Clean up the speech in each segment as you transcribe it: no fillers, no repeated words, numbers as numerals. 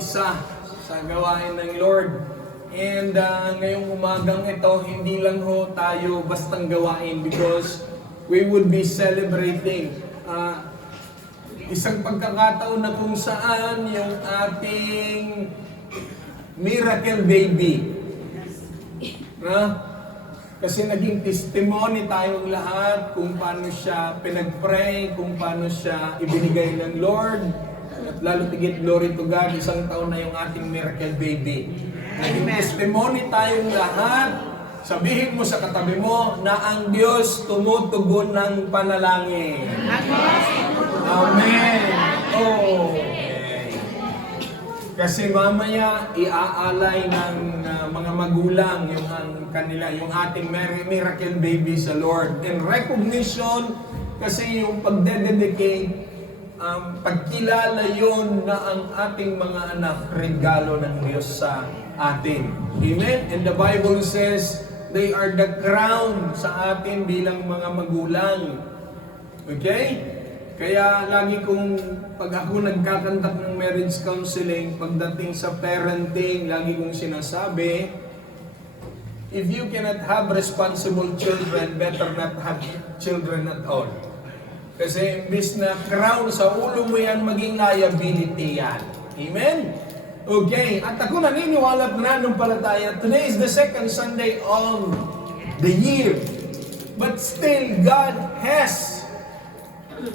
isa sa gawain ng Lord. And ngayong umagang ito, hindi lang ho tayo bastang gawain because we would be celebrating isang pagkakataon na kung saan yung ating miracle baby. Kasi naging testimony tayong lahat kung paano siya pinag-pray, kung paano siya ibinigay ng Lord. At lalo tigit, glory to God, isang taon na yung ating miracle baby. Naging testimony tayong lahat. Sabihin mo sa katabi mo na ang Diyos tumutugon ng panalangin. Amen. Oh. Kasi mamaya iaalay ng mga magulang yung ating miracle baby sa Lord. In recognition, kasi yung pagdededicate, pagkilala yon na ang ating mga anak, regalo ng Diyos sa atin. Amen? And the Bible says, they are the crown sa atin bilang mga magulang. Okay? Kaya lagi kong, pag ako nagkakandak ng marriage counseling, pagdating sa parenting, lagi kong sinasabi, if you cannot have responsible children, better not have children at all. Kasi imbis na crown sa ulo mo yan, maging liability yan. Amen? Okay, at ako naniniwala na nung palataya, today is the second Sunday of the year. But still, God has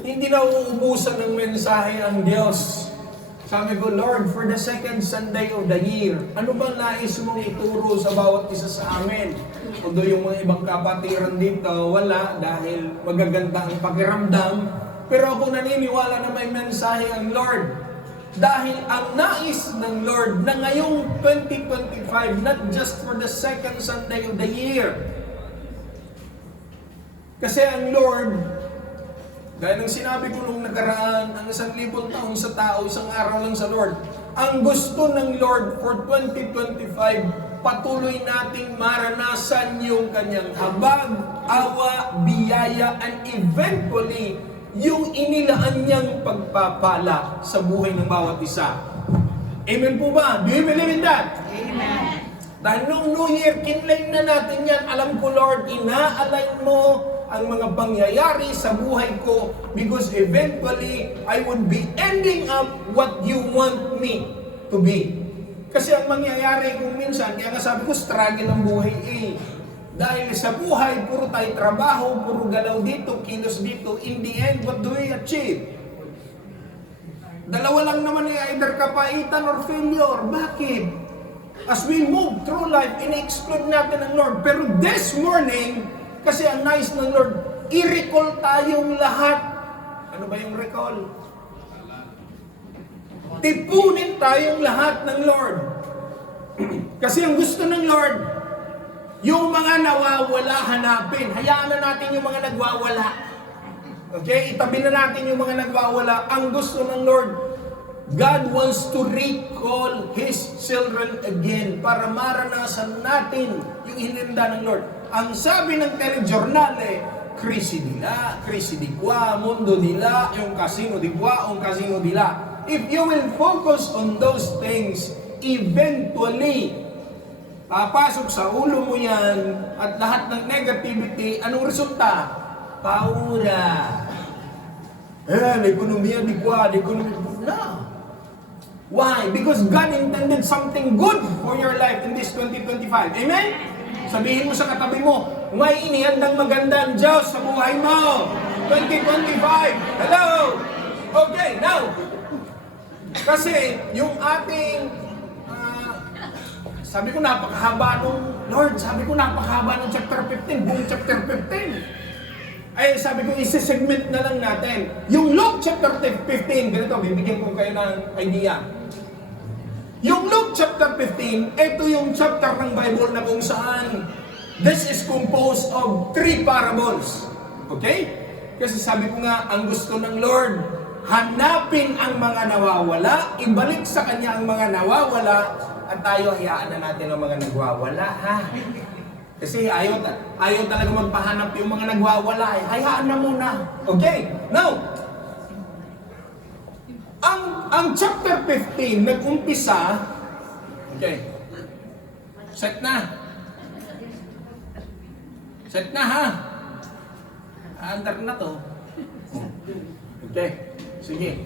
hindi na uubusan ng mensahe ang Diyos. Sabi ko, Lord, for the second Sunday of the year, ano bang nais mong ituro sa bawat isa sa amin? Although yung mga ibang kapatiran dito, wala dahil magaganda ang pakiramdam. Pero ako naniniwala na may mensahe ang Lord. Dahil ang nais ng Lord na ngayong 2025, not just for the second Sunday of the year. Kasi ang Lord, dahil ang sinabi ko nung nakaraan, ang 1,000 taon sa tao, isang araw lang sa Lord. Ang gusto ng Lord for 2025, patuloy nating maranasan yung kanyang habag, awa, biyaya, and eventually, yung inilaan niyang pagpapala sa buhay ng bawat isa. Amen po ba? Do you believe in that? Amen. Dahil nung New Year, kinlaim na natin yan. Alam ko, Lord, ina-align mo ang mga pangyayari sa buhay ko because eventually I would be ending up what you want me to be. Kasi ang mangyayari kung minsan, kaya nga sabi ko, struggle ang buhay Dahil sa buhay, puro tayo trabaho, puro galaw dito, kilos dito, in the end, what do we achieve? Dalawa lang naman either kapaitan or failure. Bakit? As we move through life, in-explode natin ang Lord. Pero this morning, kasi ang nice ng Lord, i-recall tayong lahat. Ano ba yung recall? Tipunin tayong lahat ng Lord. Kasi ang gusto ng Lord, yung mga nawawala, hanapin. Hayaan na natin yung mga nagwawala. Okay? Itabi na natin yung mga nagwawala. Ang gusto ng Lord, God wants to recall His children again para maranasan natin yung hininda ng Lord. Ang sabi ng telegiornale, crisi di qua, mundo di là, yung casino di qua, yung casino di là. If you will focus on those things, eventually, papasok sa ulo mo yan at lahat ng negativity, anong resulta? Paura. Ekonomiya di qua, no. Why? Because God intended something good for your life in this 2025. Amen? Sabihin mo sa katabi mo, may inihandang magandang Diyos sa buhay mo. 2025. Hello? Okay, now. Kasi yung ating, sabi ko napakahaba nung, Lord, sabi ko napakahaba nung chapter 15, buong chapter 15. Ay, sabi ko, isi-segment na lang natin. Yung Luke chapter 15, ganito, bibigyan ko kayo ng idea. Yung Luke chapter 15, ito yung chapter ng Bible na kung saan this is composed of 3 parables. Okay? Kasi sabi ko nga, ang gusto ng Lord, hanapin ang mga nawawala, ibalik sa Kanya ang mga nawawala, at tayo hayaan na natin ang mga nagwawala, ha? Kasi ayaw talaga magpahanap yung mga nagwawala. Hayaan na muna. Okay? Now, ang ang chapter 15, nag-umpisa, okay, set na. Set na ha. Under na to. Okay, sige.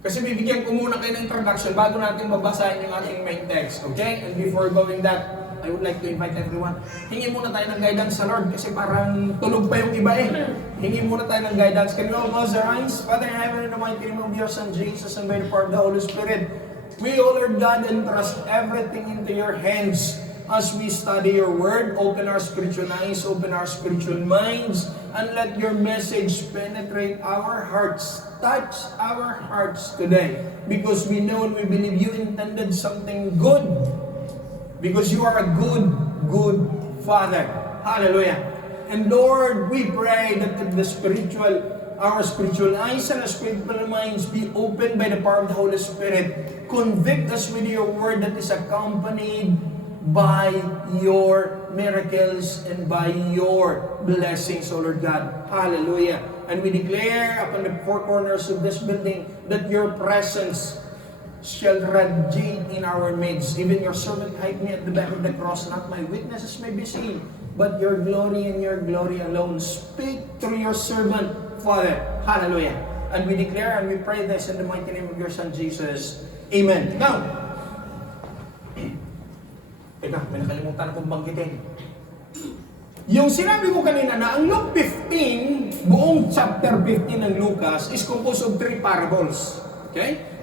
Kasi bibigyan ko muna kayo ng introduction bago natin mabasahin yung ating main text. Okay? And before going that, I would like to invite everyone. Hingi muna tayo ng guidance sa Lord kasi parang tulog pa yung iba eh. Hingi muna tayo ng guidance. Can we all close our eyes? Father in heaven, in the mighty name of your Son Jesus and by the power of the Holy Spirit, we, O Lord God, entrust everything into your hands as we study your word. Open our spiritual eyes, open our spiritual minds, and let your message penetrate our hearts. Touch our hearts today because we know and we believe you intended something good. Because you are a good, good Father. Hallelujah. And Lord, we pray that our spiritual eyes and our spiritual minds be opened by the power of the Holy Spirit. Convict us with your word that is accompanied by your miracles and by your blessings, O Lord God. Hallelujah. And we declare upon the four corners of this building that your presence shall radiate in our midst. Even your servant hide me at the back of the cross, not my witnesses may be seen, but your glory and your glory alone. Speak through your servant, Father. Hallelujah. And we declare and we pray this in the mighty name of your Son, Jesus. Amen. Now, teka, may nakalimutan akong banggitin. Yung sinabi ko kanina na ang Luke 15, buong chapter 15 ng Lucas is composed of 3 parables. Okay?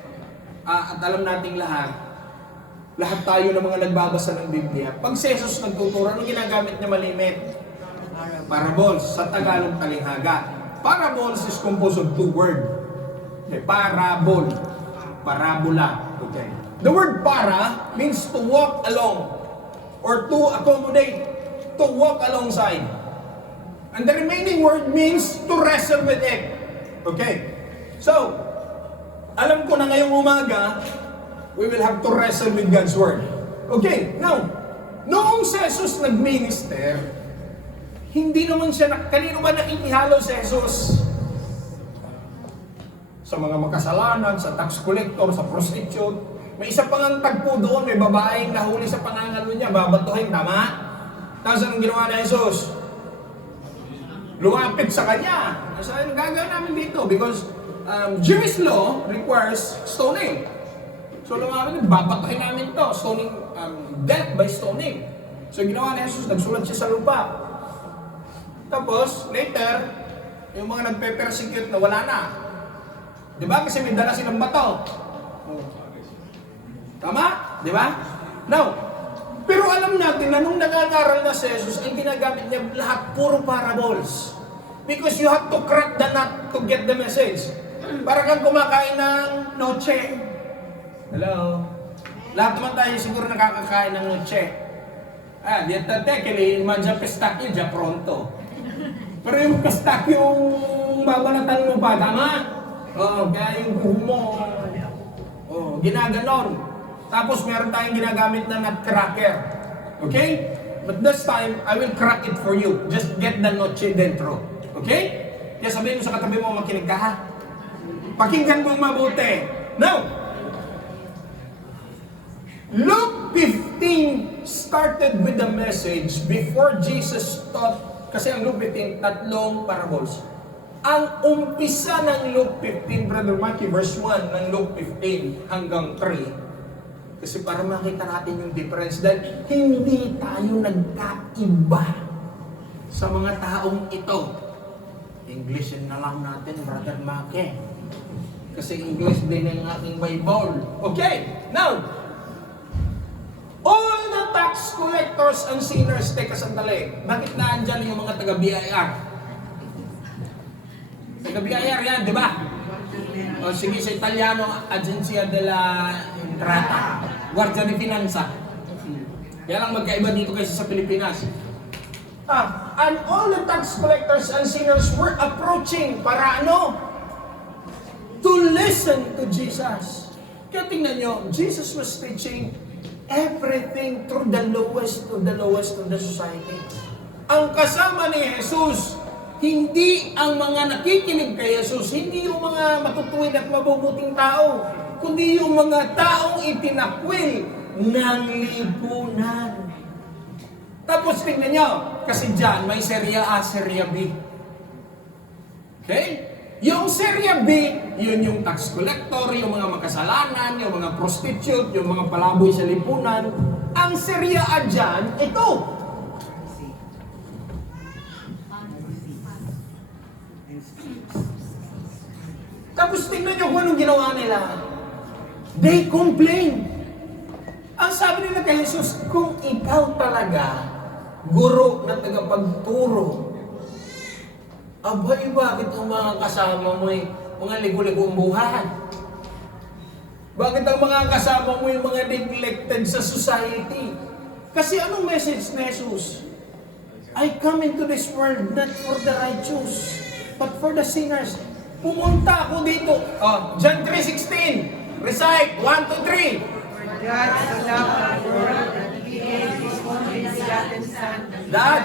At alam nating lahat tayo ng mga nagbabasa ng Biblia, pag si Jesus nagtuturo, anong ginagamit niya malimit? Parables, sa Tagalog talinghaga. Parables is composed of 2 words. Okay, parabol, parabola. Okay. The word para means to walk along or to accommodate, to walk alongside. And the remaining word means to wrestle with it. Okay. So, alam ko na ngayong umaga, we will have to wrestle with God's Word. Okay, now, noong si Jesus nag-minister, hindi naman siya, kanino ba nakikihalo si Jesus? Sa mga makasalanan, sa tax collector, sa prostitute. May isa pang ang tagpo doon, may babaeng nahuli sa pangangalo niya, babatuhin, tama? Tapos anong ginawa ni Jesus? Lumapit sa kanya. Sabi, gagawin namin dito because Jewish law requires stoning. So lumapit, babatuhin namin to, stoning, death by stoning. So ginawa ni Jesus, nagsulat siya sa lupa. Tapos, later, yung mga nagpe-persecute na wala na. Diba? Kasi may dala silang bato. Tama? Diba? Now, pero alam natin na nung nag-aaral na si Jesus, ang ginagamit niya lahat puro parables. Because you have to crack the nut to get the message. Para kang kumakain ng noche. Hello? Lahat naman tayo siguro nakakakain ng noche. Di tate, kaya mangia pistachio, già pronto. Pero yung pistachio yung babalatan mo pa, tama? Kaya yung buho mo, ginaganon. Tapos meron tayong ginagamit na nutcracker. Okay? But this time, I will crack it for you. Just get the noche dentro. Okay? Kaya sabihin mo sa katabi mo, makinig ka ha? Pakinggan mong mabuti. Now, Luke 15 started with the message before Jesus taught, kasi ang Luke 15, 3 parables. Ang umpisa ng Luke 15, Brother Maki, verse 1 ng Luke 15 hanggang 3, kasi para makita natin yung difference dahil hindi tayo nagkaiba sa mga taong ito. Englishin na lang natin, Brother Maki. Kasi English din ang ating Bible. Okay, now, all the tax collectors and sinners, teka sandali, bakit naandyan yung mga taga-BIR? Taga-BIR yan, di ba? O sige, sa Italiano, Agenzia della Entrata, Guardia di Finanza. Kaya lang magkaiba dito kaysa sa Pilipinas. And all the tax collectors and sinners were approaching para ano? To listen to Jesus. Kaya tingnan nyo, Jesus was teaching everything through the lowest of the society. Ang kasama ni Jesus, hindi ang mga nakikinig kay Jesus, hindi yung mga matutuwid at mabubuting tao, kundi yung mga taong itinakwil ng lipunan. Tapos tingnan nyo, kasi dyan may Serya A, Serya B. Okay? Yung Serya B, yun yung tax collector, yung mga makasalanan, yung mga prostitute, yung mga palaboy sa lipunan. Ang Serya A dyan, ito. Tapos tingnan nyo kung anong ginawa nila. They complain. Ang sabi nila kay Jesus, kung ikaw talaga, guro na tagapagturo, abay, bakit ang mga kasama mo mga ligo-ligong buhay? Bakit ang mga kasama mo yung mga neglected sa society? Kasi anong message ni Jesus? I come into this world not for the righteous, but for the sinners. Pumunta ako dito. John 3:16. Recite. 1, 2, 3. God so loved the world that he gave his only begotten Son, That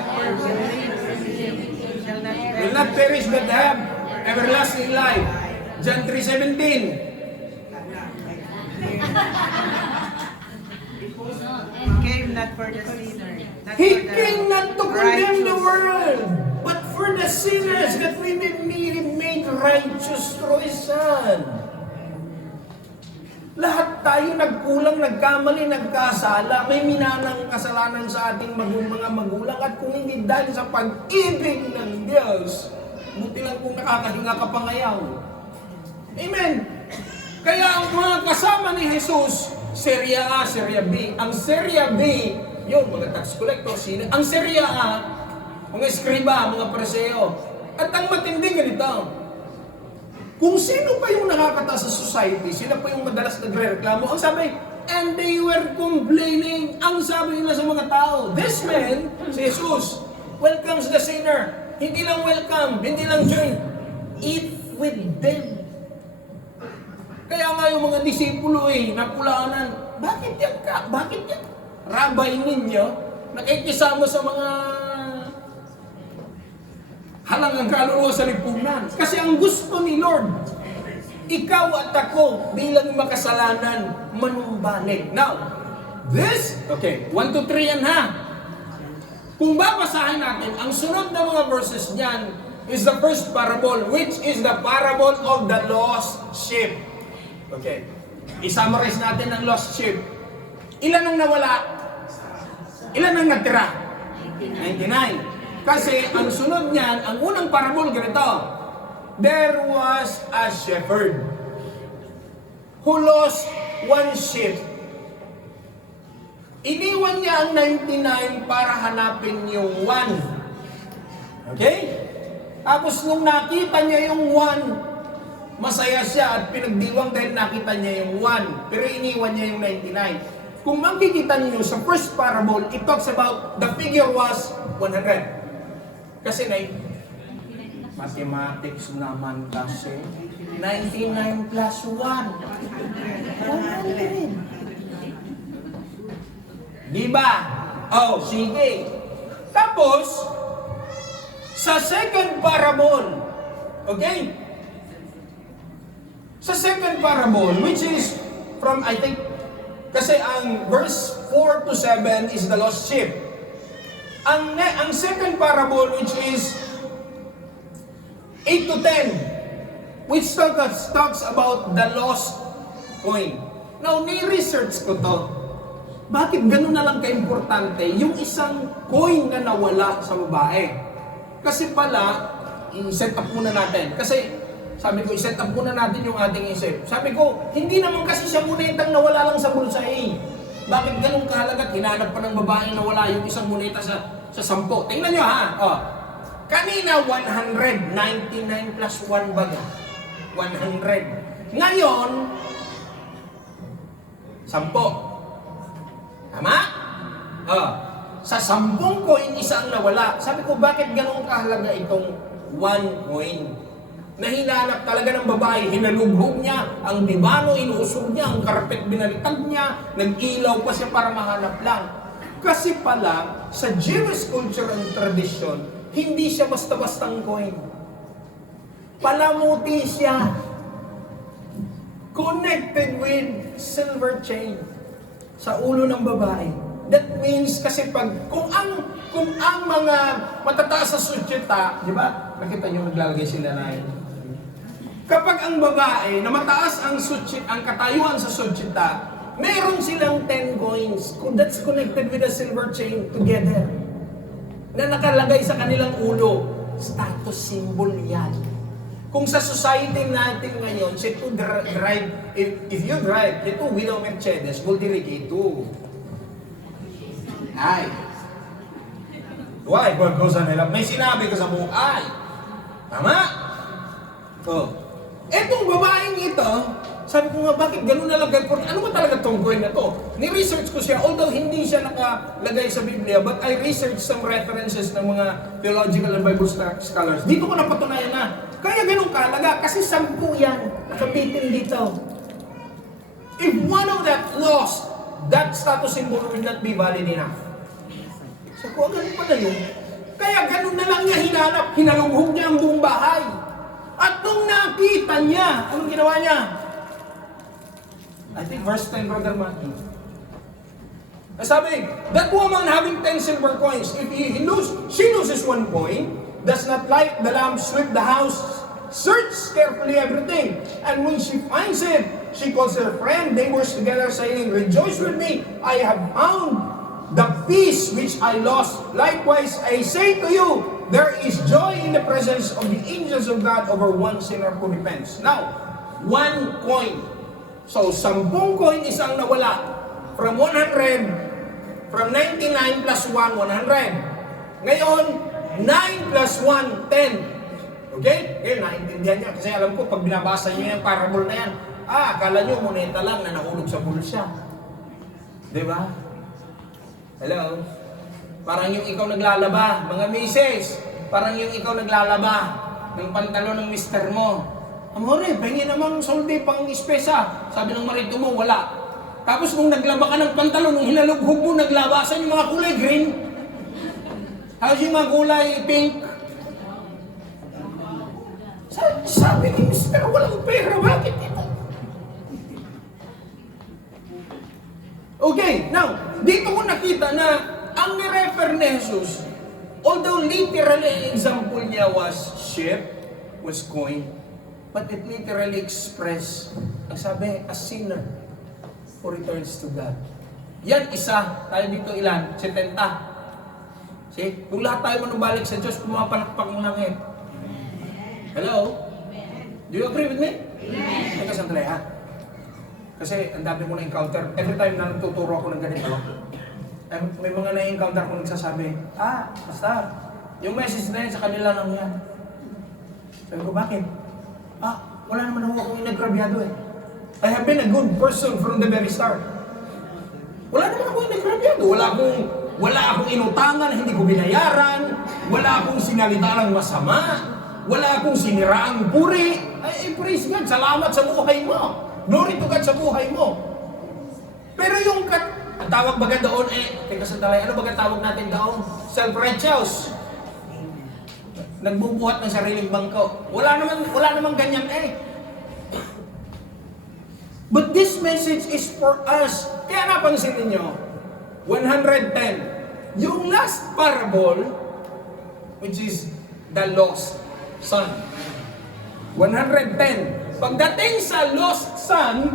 shall not will not perish but have everlasting life. John 3:17. came not for the sinner, He came not to condemn the world, but for the sinners that we may be made righteous through His Son. Lahat tayo nagkulang, nagkamali, nagkasala, may minanang kasalanan sa ating mga magulang, at kung hindi dahil sa pag-ibig ng Diyos, buti lang kung nakakahinga ka pa ngayon. Amen! Kaya ang mga kasama ni Jesus, Serya A, Serya B. Ang Serya B, yun, mga tax collector, ang Serya A, mga eskriba, mga preseo. At ang matinding ganito, kung sino pa yung nakakataas sa society, sila pa yung madalas nagre-reklamo. Ang sabi, and they were complaining. Ang sabi nila sa mga tao, this man, si Jesus, welcomes the sinner. Hindi lang welcome, hindi lang join. Eat with them. Kaya nga yung mga disipulo napulaanan, bakit yan ka? Bakit yan? Rabay ninyo, nakikisama sa mga halangang kaluluwa sa lipunan. Kasi ang gusto ni Lord, ikaw at ako bilang makasalanan, manumbalik. Now, this, okay, 1, 2, 3 yan ha. Kung babasahin natin, ang sunod na mga verses niyan is the first parable, which is the parable of the lost sheep. Okay, i-summarize natin ang lost sheep. Ilan ang nawala? Ilan ang natira? 99. Kasi ang sunod niyan, ang unang parable ganito. There was a shepherd who lost one sheep. Iniwan niya ang 99 para hanapin yung one. Okay? Tapos nung nakita niya yung one, masaya siya at pinagdiwang dahil nakita niya yung one. Pero iniwan niya yung 99. Kung makikita niyo sa first parable, it talks about the figure was 100. Kasi mathematics naman kasi 99 plus 1. 100. Diba? Oh, sige. Tapos, sa second parable, okay? Sa second parable, which is from, I think, kasi ang verse 4 to 7 is the lost sheep. Ang second parable, which is 8 to 10, which talks about the lost coin. Now, ni-research ko to. Bakit ganun na lang ka-importante yung isang coin na nawala sa babae? Kasi pala, i-set up muna natin. Kasi, sabi ko, i-set up muna natin yung ating isip. Sabi ko, hindi naman kasi siya monetang nawala lang sa bulsa Bakit ganun kahalaga? Hinanap pa ng babae nawala yung isang moneta sa 10. Tingnan nyo ha. Kanina, 199 plus 1 baga. 100. Ngayon, 10. Tama? Sa 10 coin, isa ang nawala. Sabi ko, bakit ganun kahalaga itong 1 coin? Nahinanap talaga ng babae, hinalubhog niya, ang dibano inuusog niya, ang karpet binalitag niya, nag-ilaw pa siya para mahanap lang. Kasi pala, sa Jewish culture and tradition, Hindi siya basta-bastang coin. Palamuti siya. Connected with silver chain sa ulo ng babae. That means kasi kung ang mga matataas sa susyeta, di ba? Nakita niyo naglalagay sila na yun. Kapag ang babae na mataas ang katayuan sa susyeta, meron silang 10 coins. That's connected with a silver chain together. Na nakalagay sa kanilang ulo. Status symbol yan. Kung sa society natin ngayon, si to drive, if you drive, ito without Mercedes, Volteric ito. Ay. Why? Gosa nila. May sinabi ka sa buhay. Tama? So, etong babaeng ito, sabi ko nga, bakit ganun nalagay? Ano ba talaga tong coin na to? Ni-research ko siya, although hindi siya nakalagay sa Biblia, but I researched some references ng mga theological and Bible scholars. Dito ko napatunayan na, kaya ganun kalaga, kasi 10 yan, nakabitin dito. If one of that lost, that status symbol will not be valid enough. So kung ganun pala yun, kaya ganun na lang niya hinanap, hinalunghog niya ang buong bahay. At nung nakita niya, anong ginawa niya? I think verse 10, Brother Matthew. Sabi, that woman having 10 silver coins, if she loses 1 coin, does not light the lamp, sweep the house, search carefully everything. And when she finds it, she calls her friend, neighbors together, saying, rejoice with me, I have found the peace which I lost. Likewise, I say to you, there is joy in the presence of the angels of God over one sinner who repents. Now, 1 coin. So, 10 coin isang nawala. From 100, from 99 plus 1, 100. Ngayon, 9 plus 1, 10. Okay? Ngayon, naintindihan niya. Kasi alam ko, pag binabasa niyo yung parable na yan, akala niyo, moneta lang na nahulog sa bulsa. Di ba? Hello? Parang yung ikaw naglalaba, mga misis, parang yung ikaw naglalaba ng pantalon ng mister mo. Amore, pengi namang solde pang ispesa. Sabi ng marito mo, wala. Tapos kung naglaba ka ng pantalon, nung hinalughog mo, naglabasan yung mga kulay green. Tapos yung mga kulay pink. Sabi ni mister, walang pera, bakit ito? Okay, now, dito ko nakita na ang nirefer ni Jesus, although literally example niya was sheep, was coin, but it literally expressed, ang sabi, a sinner who returns to God. Yan isa, tayo dito ilan? 70. See? Kung lahat tayo manumbalik sa Diyos, pumapalakpak ng langit. Hello? Do you agree with me? Amen. Teka sandali ha. Kasi ang dami mo na-encounter. Every time na nagtuturo ako ng ganito, may mga na-encounter ko nagsasabi, basta, yung message na yan sa kanila lang yan. Sabi ko, bakit? Wala naman ako akong inagrabyado eh. I have been a good person from the very start. Wala naman ako inagrabyado. Wala akong inutangan, hindi ko binayaran. Wala akong sinalita ng masama. Wala akong siniraang puri. Praise God, salamat sa buhay mo. Glory to God sa buhay mo. Pero yung ang tawag baga doon teka sandali, ano baga tawag natin doon? Self-righteous. Nagbubuhat ng sariling bangko. Wala naman ganyan But this message is for us. Kaya napansin ninyo, 110. Yung last parable, which is the lost son. 110. Pagdating sa lost son,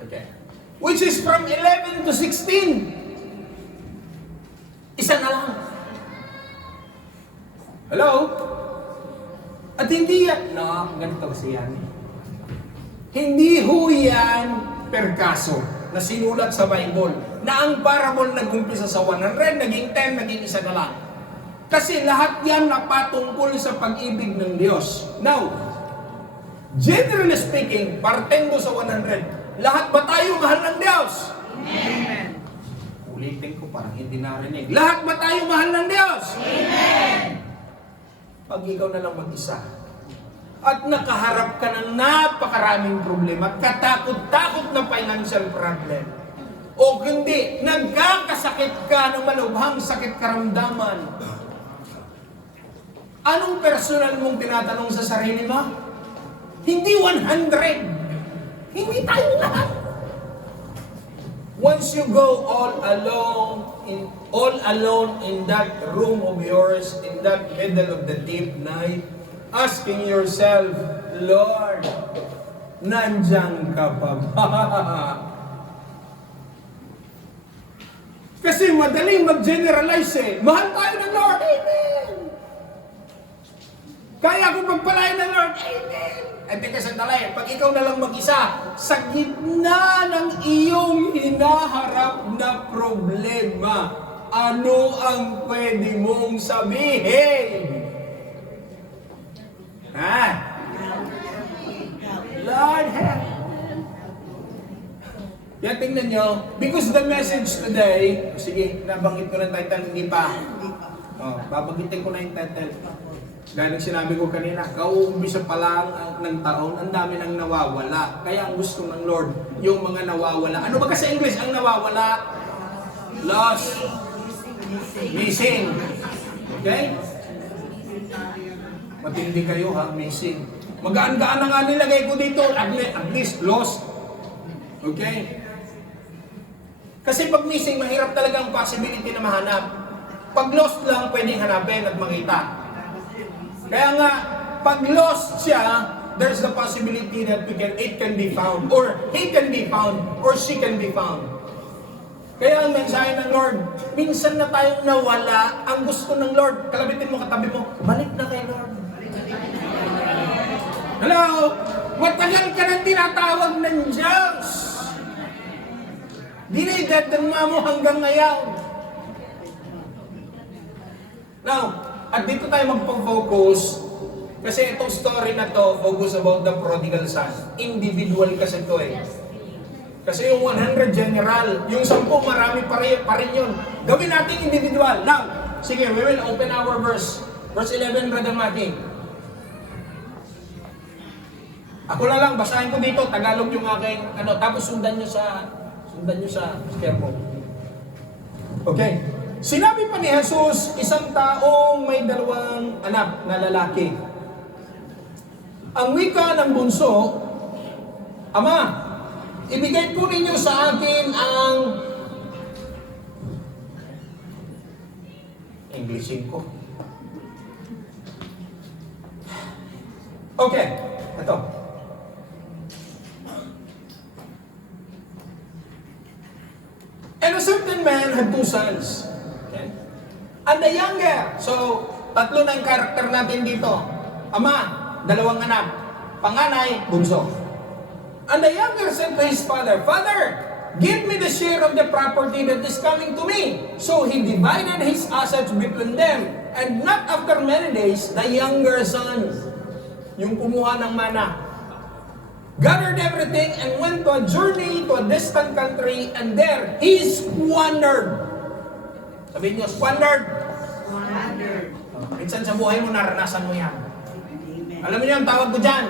okay, which is from 11 to 16, isa na lang. Hello? At hindi yan, ganito kasi yan. Hindi ho yan per kaso na sinulat sa Bible na ang parable nag-umpisa sa 100, naging 10, naging isa na lang. Kasi lahat yan napatungkol sa pag-ibig ng Diyos. Now, generally speaking, partendo sa 100, lahat ba tayo mahal ng Diyos? Amen. Ulitin ko, parang hindi narinig. Lahat ba tayo mahal ng Diyos? Amen. Pag ikaw na lang mag-isa, at nakaharap ka ng napakaraming problema, katakot-takot na financial problem, O kundi, nagkakasakit ka ng malubhang sakit karamdaman. Anong personal mong tinatanong sa sarili mo? Hindi 100. Hindi tayo lahat. Once you go all alone in that room of yours, in that middle of the deep night, asking yourself, Lord, nandiyan ka pa ba? Kasi madaling mag-generalize eh. Mahal tayo ng Lord, amen. Kaya kung pagpalain ng Lord, amen. At teka sandali, pag ikaw na lang mag-isa, sa gitna ng iyong hinaharap na problema, ano ang pwede mong sabihin? Ha? Lord help. Kaya tingnan nyo, because the message today, sige, nabanggit ko ng title, hindi pa. Babanggitin ko na yung title. Gaya ng sinabi ko kanina, kauumpisa pa lang ng taon, ang dami nang nawawala. Kaya ang gusto ng Lord, yung mga nawawala. Ano ba kasi English ang nawawala? Lost. Missing. Okay? Matindi kayo ha, missing. Magaan-gaan na nga nilagay ko dito, at least lost. Okay? Kasi pag missing, mahirap talaga ang possibility na mahanap. Pag lost lang, pwedeng hanapin at makita. Kaya nga, pag lost siya, there's the possibility that it can be found, or he can be found, or she can be found. Kaya ang mensahe ng Lord, minsan na tayong nawala, ang gusto ng Lord, kalabitin mo, katabi mo, balik na kay Lord. Hello? Matagal ka nang tinatawag ng Diyos. Dinidadama mo hanggang ngayon. Now, at dito tayo magpo-focus kasi itong story na to, focus about the prodigal son. Individual kasi ito eh. Kasi yung 100 general, yung 10 marami pa rin yun. Gawin natin individual. Now, sige, we will open our verse. Verse 11, Brother Mati. Ako na lang, basahin ko dito, Tagalog yung aking, tapos sundan nyo sa share mo. Okay. Sinabi pa ni Jesus, isang taong may 2 anak na lalaki. Ang wika ng bunso, Ama, ibigay po ninyo sa akin ang Englishin ko. Okay, ito. And a certain man had 2 sons. Okay? And the younger, so, 3 na ang karakter natin dito. Ama, 2 anak. Panganay, bunso. And the younger said to his father, Father, give me the share of the property that is coming to me. So he divided his assets between them. And not after many days, the younger son, yung kumuha ng mana, gathered everything and went to a journey to a distant country, and there he squandered. Sabihin niyo, squandered. Minsan sa buhay mo, naranasan mo yan. Alam niyo ang tawag ko dyan?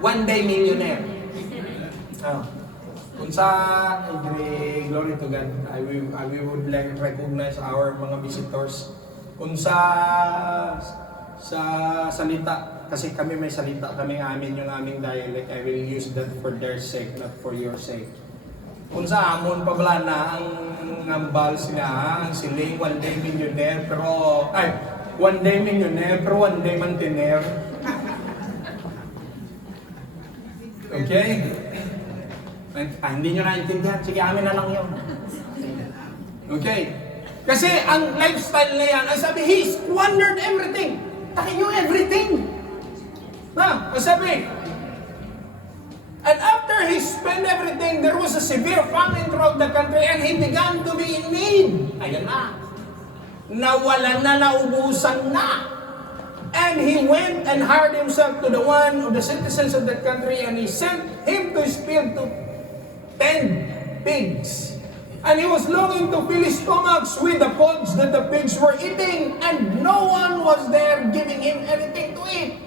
One day millionaire. Kung sa, glory to God, we would like recognize our mga visitors. Kung sa salita, kasi kami may salita, kami amin yung aming dialect, I will use that for their sake, not for your sake. Kung sa amon, pabala na ang ngambal sila, ang siling, one day millionaire, pero, one day millionaire, pero one day mantener. Okay? Hindi nyo naintindihan, sige, amin na lang yun. Okay? Kasi ang lifestyle na yan, ang sabi, he squandered everything. Takin nyo everything. Ang sabi, and after he spent everything, there was a severe famine throughout the country and he began to be in need. Ayan na. Nawalan na, naubusan na. And he went and hired himself to the one of the citizens of that country, and he sent him to his field to tend pigs. And he was longing to fill his stomachs with the pods that the pigs were eating, and no one was there giving him anything to eat.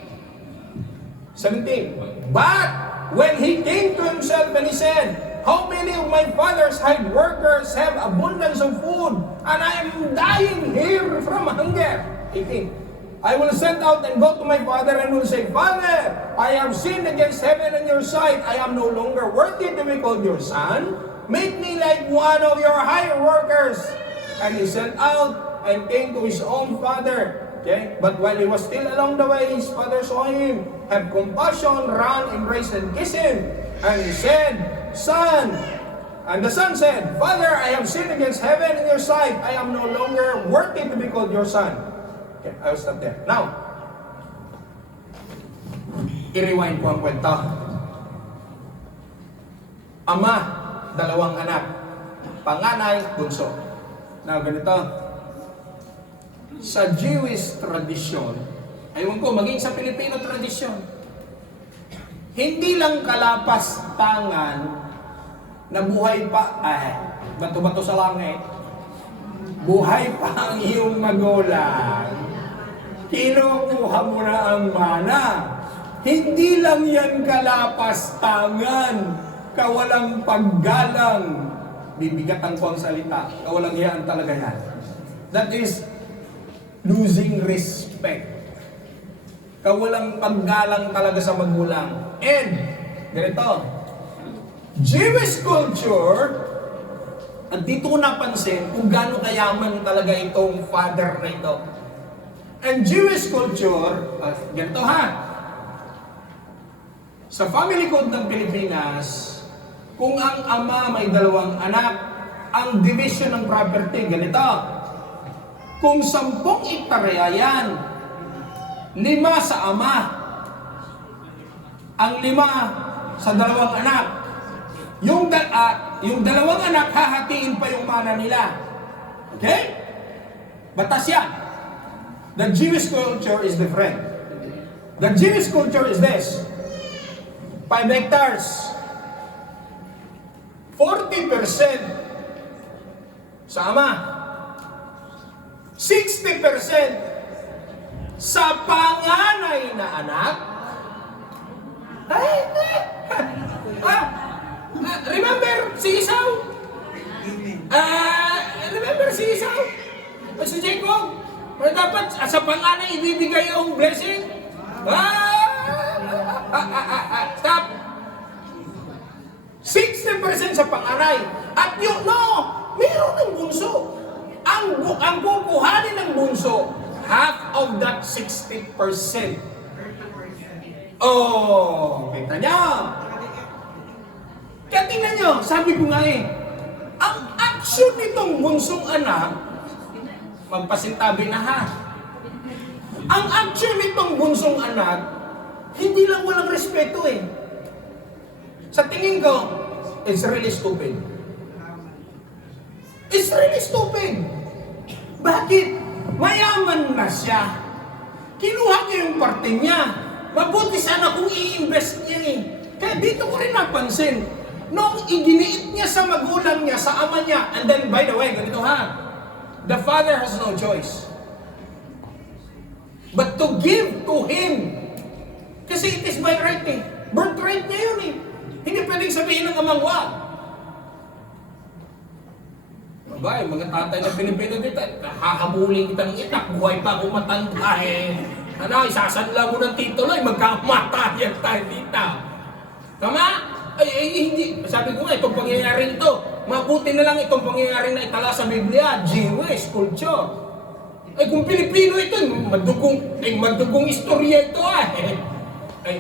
17. But when he came to himself and he said, How many family of my father's hired workers have abundance of food, and I am dying here from hunger. 18. I will send out and go to my father and will say, Father, I have sinned against heaven and your sight. I am no longer worthy to be called your son. Make me like one of your hired workers. And he sent out and came to his own father. Okay? But while he was still along the way, his father saw him, have compassion, ran, embraced, and kissed him. And he said, Son. And the son said, Father, I have sinned against heaven and your sight. I am no longer worthy to be called your son. Okay, I will stop there. Now, i-rewind ko ang kwento. Ama, dalawang anak. Panganay, bunso. Now, ganito. Sa Jewish tradition, ayun ko, maging sa Filipino tradition, hindi lang kalapas tangan na buhay pa, bato-bato sa langit, buhay pa ang iyong magulang, kinukuha mo na ang mana. Hindi lang yan kalapas tangan, kawalang paggalang, bibigatan ko ang salita, kawalang yan talaga yan. That is losing respect. Kawalang paggalang talaga sa magulang. And, ganito, Jewish culture, at dito ko napansin kung gaano kayaman talaga itong father na ito. And Jewish culture, ganito ha, sa family code ng Pilipinas, kung ang ama may dalawang anak, ang division ng property, ganito. Kung 10 hektarya yan, 5 sa ama, ang 5 sa dalawang anak. Yung dalawang anak, hahatiin pa yung mana nila. Okay? Batas yan. The Jewish culture is different. The Jewish culture is this. 5 hectares. 40% sa ama. 60% sa panganay na anak. Remember si Esau? Remember si Esau? Si Jacob? Pero dapat sa panganay ibibigay yung blessing? Stop! 60% sa panganay. At yun, mayroon ng bunso. Ang kukuhanin ng bunso, half of that 60%. Oh, kita niyo? Kaya tingnan nyo, sabi ko nga ang action nitong bunsong anak, magpasintabi na ha. Ang action nitong bunsong anak, hindi lang walang respeto Sa tingin ko, it's really stupid. It's really stupid. Bakit? Mayaman na siya. Kinuha niya yung parte niya. Mabuti sana kung i-invest niya Kaya dito ko rin napansin, nung iginiit niya sa magulang niya, sa ama niya, and then by the way, ganito ha, the father has no choice but to give to him. Kasi it is by right birthright niya yun Hindi pwedeng sabihin ng amang wag. Abay, mga tatay na Pilipino dito, hahabulin kitang itak, buhay pa kung matanda isasanla mo ng titulo, magkamatayan tayo dito. Tama? Hindi. Sabi ko nga, itong pangyayaring ito, mabuti na lang itong pangyayaring na itala sa Biblia, Jewish culture. Kung Pilipino ito, madugong istorya ito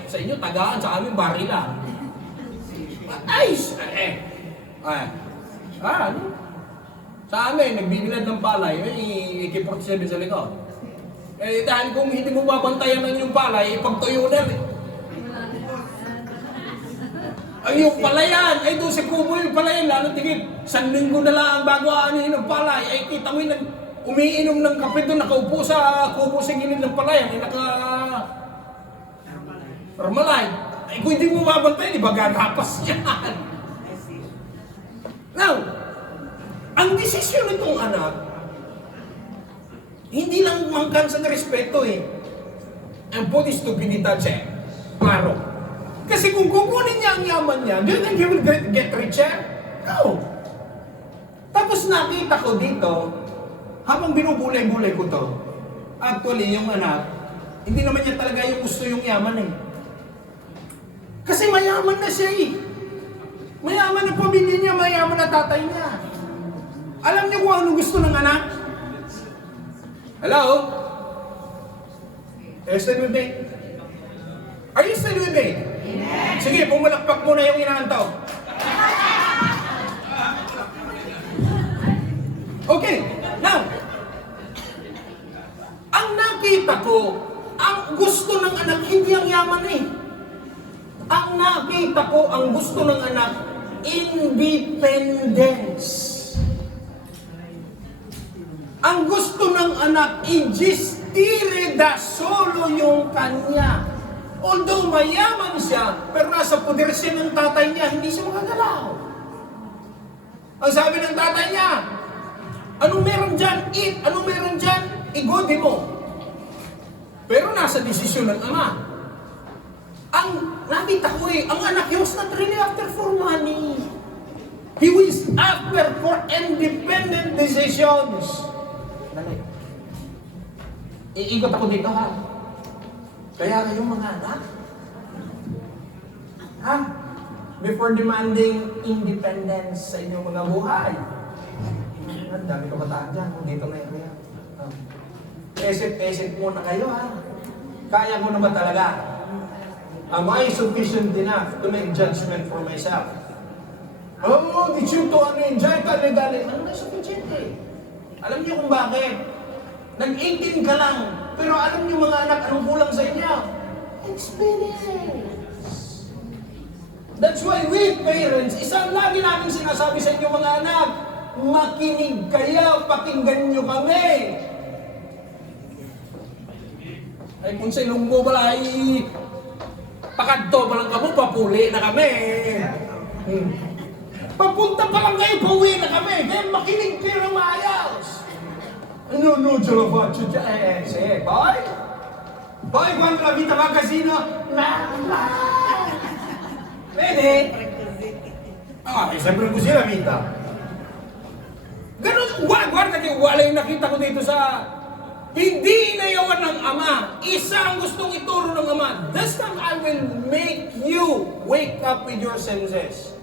sa inyo, tagaan, sa amin, barila. Ano? Sa amin, nagbibilad ng palay, may AK-47 sa likod. Dahil kung hindi mo babantayan ng yung palay, ipagtuyo na yung palayan, doon sa kubo yung palayan, lalo tigit, 1 linggo na lang bago aanihin ng palay, kita mo yung umiinom ng kape doon, nakaupo sa kubo sa gilid ng palayan, naka-Armalay. Kung hindi mo babantayan, di ba gagapas yan? Now, ang desisyon nitong anak, hindi lang mangkan sa respeto Ang put stupididad siya. Klaro. Kasi kung kukunin niya ang yaman niya, do you think he will get richer? No. Tapos nakita ko dito, habang binubulay-bulay ko to, actually, yung anak, hindi naman niya talaga yung gusto yung yaman eh. Kasi mayaman na siya eh. Mayaman na pamilya niya, mayaman na tatay niya. Alam niyo kung ano gusto ng anak? Hello? Are you still with me? Are you still with me? Yes. Sige, pumalakpak muna yung inaantaw. Okay, now, ang nakita ko, ang gusto ng anak, hindi ang yaman eh. Ang nakita ko, ang gusto ng anak, independence. Ang gusto ng anak, i-gestire da solo yung kanya. Although mayaman siya, pero nasa poder siya ng tatay niya, hindi siya makagalaw. Ang sabi ng tatay niya, anong meron dyan? Eat. Anong meron dyan? Igodi mo. Pero nasa desisyon ng ama. Ang nakita ko ang anak, he was not really after for money. He was after for independent decisions. Dali. Iikot ako dito ha. Kaya kayong mga anak, ha? Before demanding independence sa inyong mga buhay. Ang dami kabataan dyan. Dito na yun. Esip-esip muna kayo ha. Kaya ko naman talaga. Am I sufficient enough to make judgment for myself? Oh, did you to enjoy ka legalin? Ano na sufficient eh? Alam niyo kung bakit? Nag-18 ka lang, pero alam niyo mga anak, anong kulang sa inyo? Experience. That's why we parents, isang lagi namin sinasabi sa inyo mga anak, makinig kayo, pakinggan niyo kami. Ay kung sa ilunggo ba ay pakadto pa lang kamo, papuli na kami. Papunta pa lang kayo, pauwi na kami. Kaya makinig kayo ng maayos. No, Jalabacho, sige, boy. Boy, quando la vita va a casino, mamma. Vedi? Ah, è sempre così la vita. Ganun, guarda che uguale yung nakita ko dito sa hindi inayawan ng Ama. Isa ang gustong ituro ng Ama. This time I will make you wake up with your senses.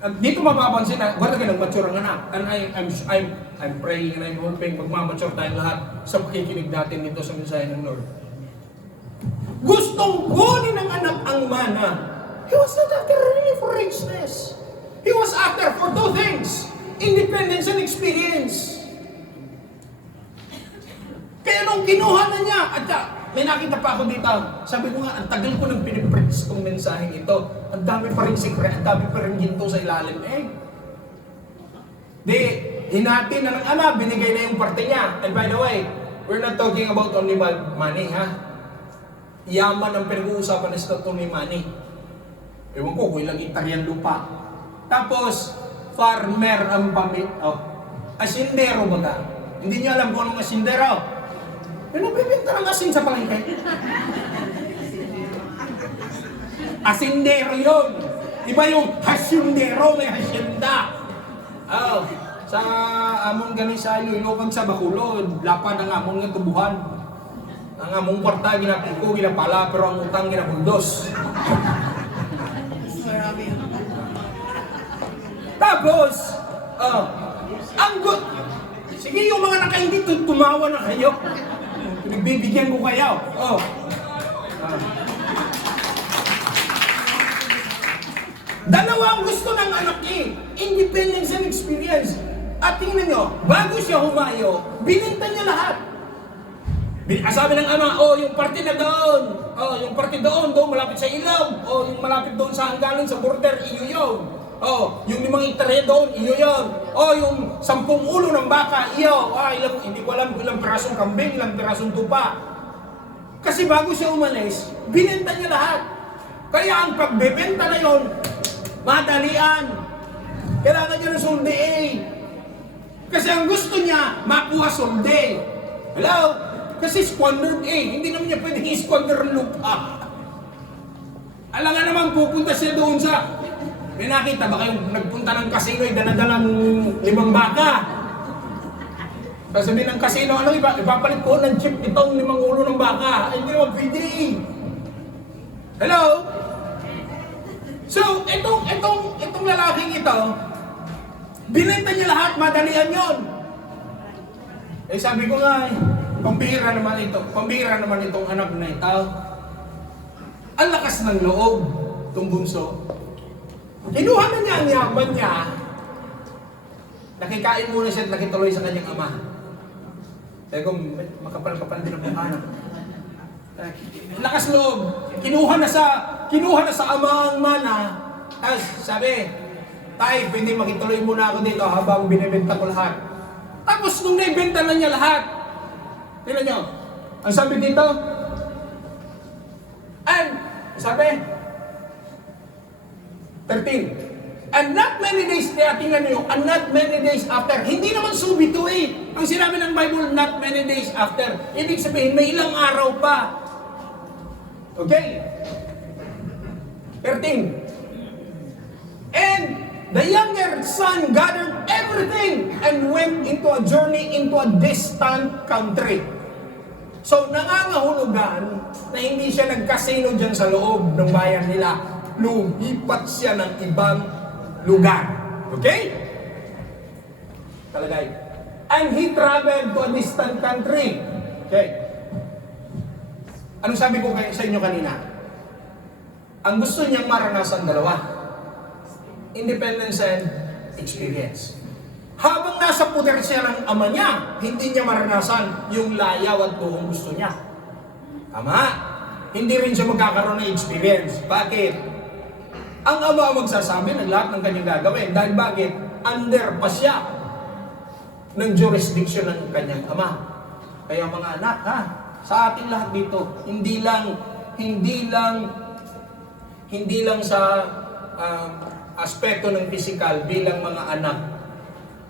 At dito mapapansin na, guarda ka nag-mature ang anak. And I'm praying and I'm hoping magmamature tayong lahat sa pakikinig natin dito sa mensahe ng Lord. Gustong kunin ng anak ang mana. He was not after really for richness. He was after for two things. Independence and experience. Kaya nung kinuha na niya, at may nakita pa ako dito, sabi ko nga, ang tagal ko nang pinipreach itong mensaheng ito. Ang dami pa rin sikre, ang dami pa rin ginto sa ilalim. Hinati na ng ama, binigay na yung parte niya. And by the way, we're not talking about only money, ha? Yaman ang pinag-uusapan is not only money. Ewan ko, kung ilang hektaryan lupa. Tapos, farmer ang asindero ba ka? Hindi niyo alam kung anong asindero. Nagbibenta ng asin sa palengke. Asindero yun. Iba yung hasyundero, may hasyenda. Sa among ganun sa ilulokag sa Bacolod, lapad ang among nga tubuhan. Ang among kwarta, ginapiko, ginapala, pero ang utang ginabuldos. Tapos, ang good. Sige, yung mga nakaindi, tumawa na kayo. Nagbibigyan ko kayo. Dalawa ang gusto ng anak niya. Independence and experience. At tingnan nyo, bago siya humayo, binenta niya lahat. Sabi ng ama, yung parte na doon. Yung parte doon, malapit sa ilog. Yung malapit doon sa hangganan, sa border, iyo yun. Yung 5 hektarya doon, iyo yun. Yung 10 ulo ng baka, iyo. Hindi ko alam kung ilang pirasong kambing, ilang pirasong tupa. Kasi bago siya umalis, binenta niya lahat. Kaya ang pagbebenta na yon, madalian. Kailangan niya ng solde Kasi ang gusto niya, makuha solde. Hello? Kasi squandered hindi naman niya pwedeng i-squander ang lupa. Alam nga naman, pupunta siya doon sa May nakita ba kayong nagpunta ng casino ay daladalang 5 baka? Sasabihin ng casino, ano ipapalit ko ng chip itong 5 ulo ng baka. Ay, hindi naman pwede. Hello? So, itong lalaking ito, binenta niya lahat, madalian yon. Eh sabi ko nga, pambihira naman itong anak na ito. Ang lakas ng loob, itong bunso. Kinuha na niya ang yaman niya, nakikain muna siya at nakituloy sa kanyang ama. Sabi ko, makapal-kapal din ang mga anak. Lakas loob, kinuha na sa ama ang mana. Tapos sabi, tay, pwede makituloy muna ako dito habang binibenta ko lahat. Tapos nung naibenta na niya lahat, tingnan nyo, ang sabi dito, sabi, 13, and not many days, tingnan nyo, and not many days after, hindi naman subito eh. Ang sinabi ng Bible, not many days after, ibig sabihin, may ilang araw pa. Okay? 13. And the younger son gathered everything and went into a journey into a distant country. So, nangangahulugan na hindi siya nagkasino dyan sa loob ng bayan nila. Lumipat siya ng ibang lugar. Okay? Talagay. And he traveled to a distant country. Okay. Ano sabi ko sa inyo kanina? Ang gusto niyang maranasan dalawa. Independence and experience. Habang nasa puder siya ng ama niya, hindi niya maranasan yung layaw at buong gusto niya. Tama? Hindi rin siya magkakaroon ng experience. Bakit? Ang ama magsasabi ng lahat ng kanyang gagawin. Dahil bakit? Under pa siya ng jurisdiction ng kanyang ama. Kaya mga anak, sa ating lahat dito, hindi lang sa aspeto ng physical bilang mga anak,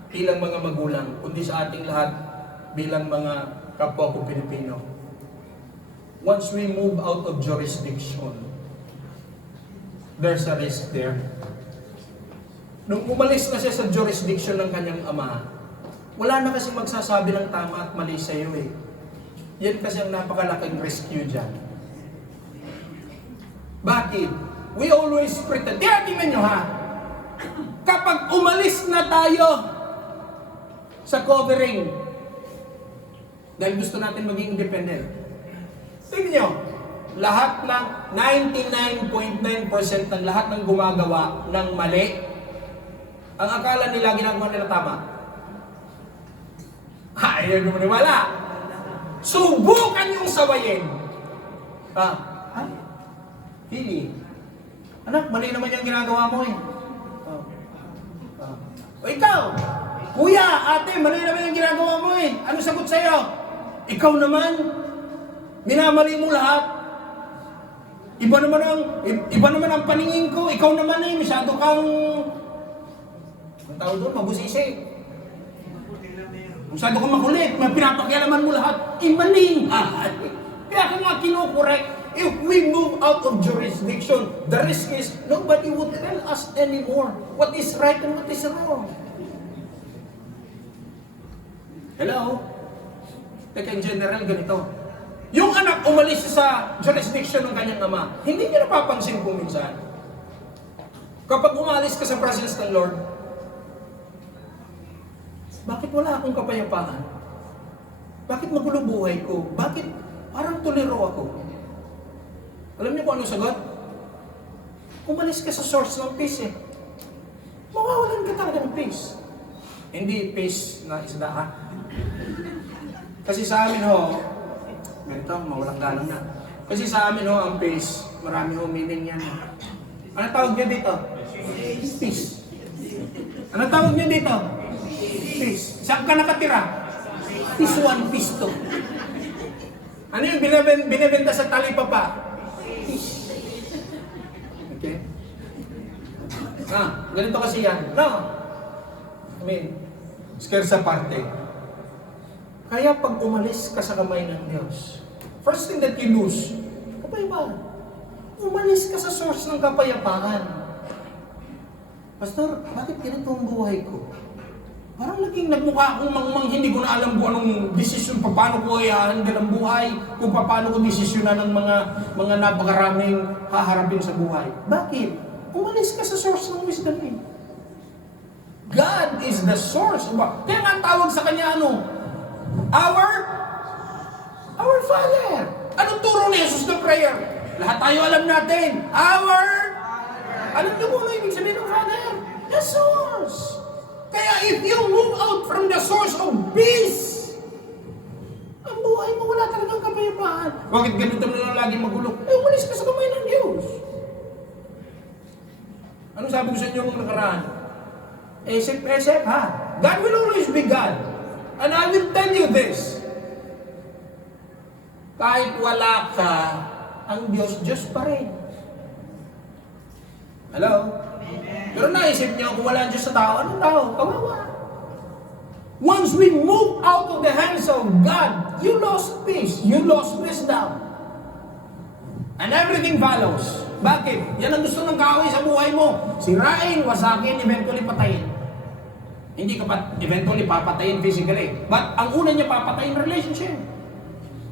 bilang mga magulang, kundi sa ating lahat bilang mga kapwa ko Pilipino. Once we move out of jurisdiction, there's a risk there. Nung umalis na siya sa jurisdiction ng kanyang ama, wala na kasi magsasabi ng tama at mali sa iyo eh. Yan kasi ang napakalaking rescue dyan. Bakit? We always pretend. Tingnan nyo ha. Kapag umalis na tayo sa covering, dahil gusto natin maging independent, tingnan nyo, lahat ng 99.9% ng lahat ng gumagawa ng mali, ang akala nila ginagawa nila tama. Ayaw naman wala. Subukan yung sabayin. Hindi. Anak, mali naman yung ginagawa mo eh. O ikaw, kuya, ate, mali naman yung ginagawa mo eh. Ano sagot sa'yo? Ikaw naman, minamali mo lahat. Iba naman ang paningin ko. Ikaw naman eh, masyado kang, ang tawag doon, mabusisi. Masyado kang makulit, may pinapakialaman mo lahat. Mali. Kaya ako nga kinukorek. If we move out of jurisdiction, the risk is nobody would tell us anymore what is right and what is wrong. Hello? Teka, in general, ganito. Yung anak umalis sa jurisdiction ng kanyang ama, hindi niya napapansin kung minsan. Kapag umalis ka sa presence ng Lord, bakit wala akong kapayapaan? Bakit magulo buhay ko? Bakit parang tuliro ako? Alam niyo kung ano sagot? Umalis ka sa source ng peace eh. Mawawalan ka talaga ng peace. Hindi peace na isda ha. Kasi sa amin ho, ganito, mawalang galang na. Kasi sa amin ho, ang peace, marami ho meaning yan. Ano tawag niyo dito? Peace. Ano tawag niyo dito? Peace. Saan ka nakatira? Peace 1, peace 2. Ano yung binibenta sa talipapa? Okay? Ganito kasi yan. No. I mean, scarsa parte. Kaya pag umalis ka sa kamay ng Diyos, first thing that you lose, kapayapaan. Umalis ka sa source ng kapayapaan. Pastor, bakit ganito ang buhay ko? Parang naging nagmukha akong mangmang, hindi ko na alam kung anong desisyon, paano ko i-handle ang buhay, kung paano ko desisyonan ng mga napakaraming haharapin sa buhay. Bakit? Umalis ka sa source ng wisdom eh. God is the source. Kaya nga tawag sa kanya ano? Our Father. Anong turo ni Jesus na prayer? Lahat tayo alam natin. Alam niyo mo ano ibig sabihin ng Father? The source. Kaya if you move out from the source of peace, ang buhay mo wala talagang kapayapaan. Bakit ganito na lang lagi magulo? Umalis ka sa kamay ng Diyos. Ano sabi ko sa inyo nung nakaraan? Esep, ha? God will always be God. And I will tell you this. Kahit wala ka, ang Diyos pa rin. Hello? Pero naisip niyo, kung wala Diyos sa tao, anong tao? Kawawa. Once we move out of the hands of God, you lost peace, you lost wisdom. And everything follows. Bakit? Yan ang gusto ng kaaway sa buhay mo. Sirain, wasakin, eventually patayin. Hindi ka eventually papatayin physically. But ang una niya papatayin relationship.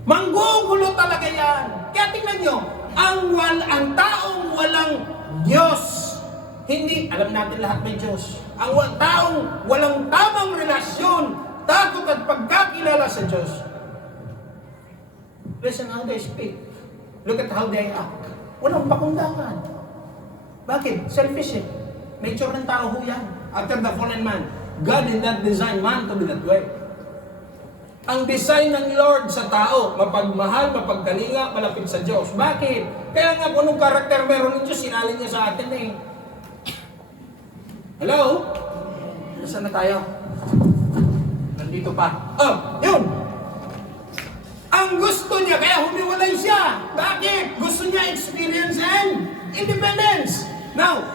Manggugulo talaga yan. Kaya tingnan nyo, ang taong walang Diyos, hindi, alam natin lahat may Diyos. Ang taong walang tamang relasyon, takot at pagkakilala sa Diyos. Listen how they speak. Look at how they act. Walang pakundangan. Bakit? Selfish eh. Nature ng tao ho yan. After the fallen man, God did not design man to be that way. Ang design ng Lord sa tao, mapagmahal, mapagkalinga, malapit sa Diyos. Bakit? Kaya nga kung anong karakter meron ng Diyos, sinalin niya sa atin eh. Hello? Nasaan na tayo? Nandito pa. Yun! Ang gusto niya, kaya humiwalay siya. Bakit? Gusto niya experience and independence. Now,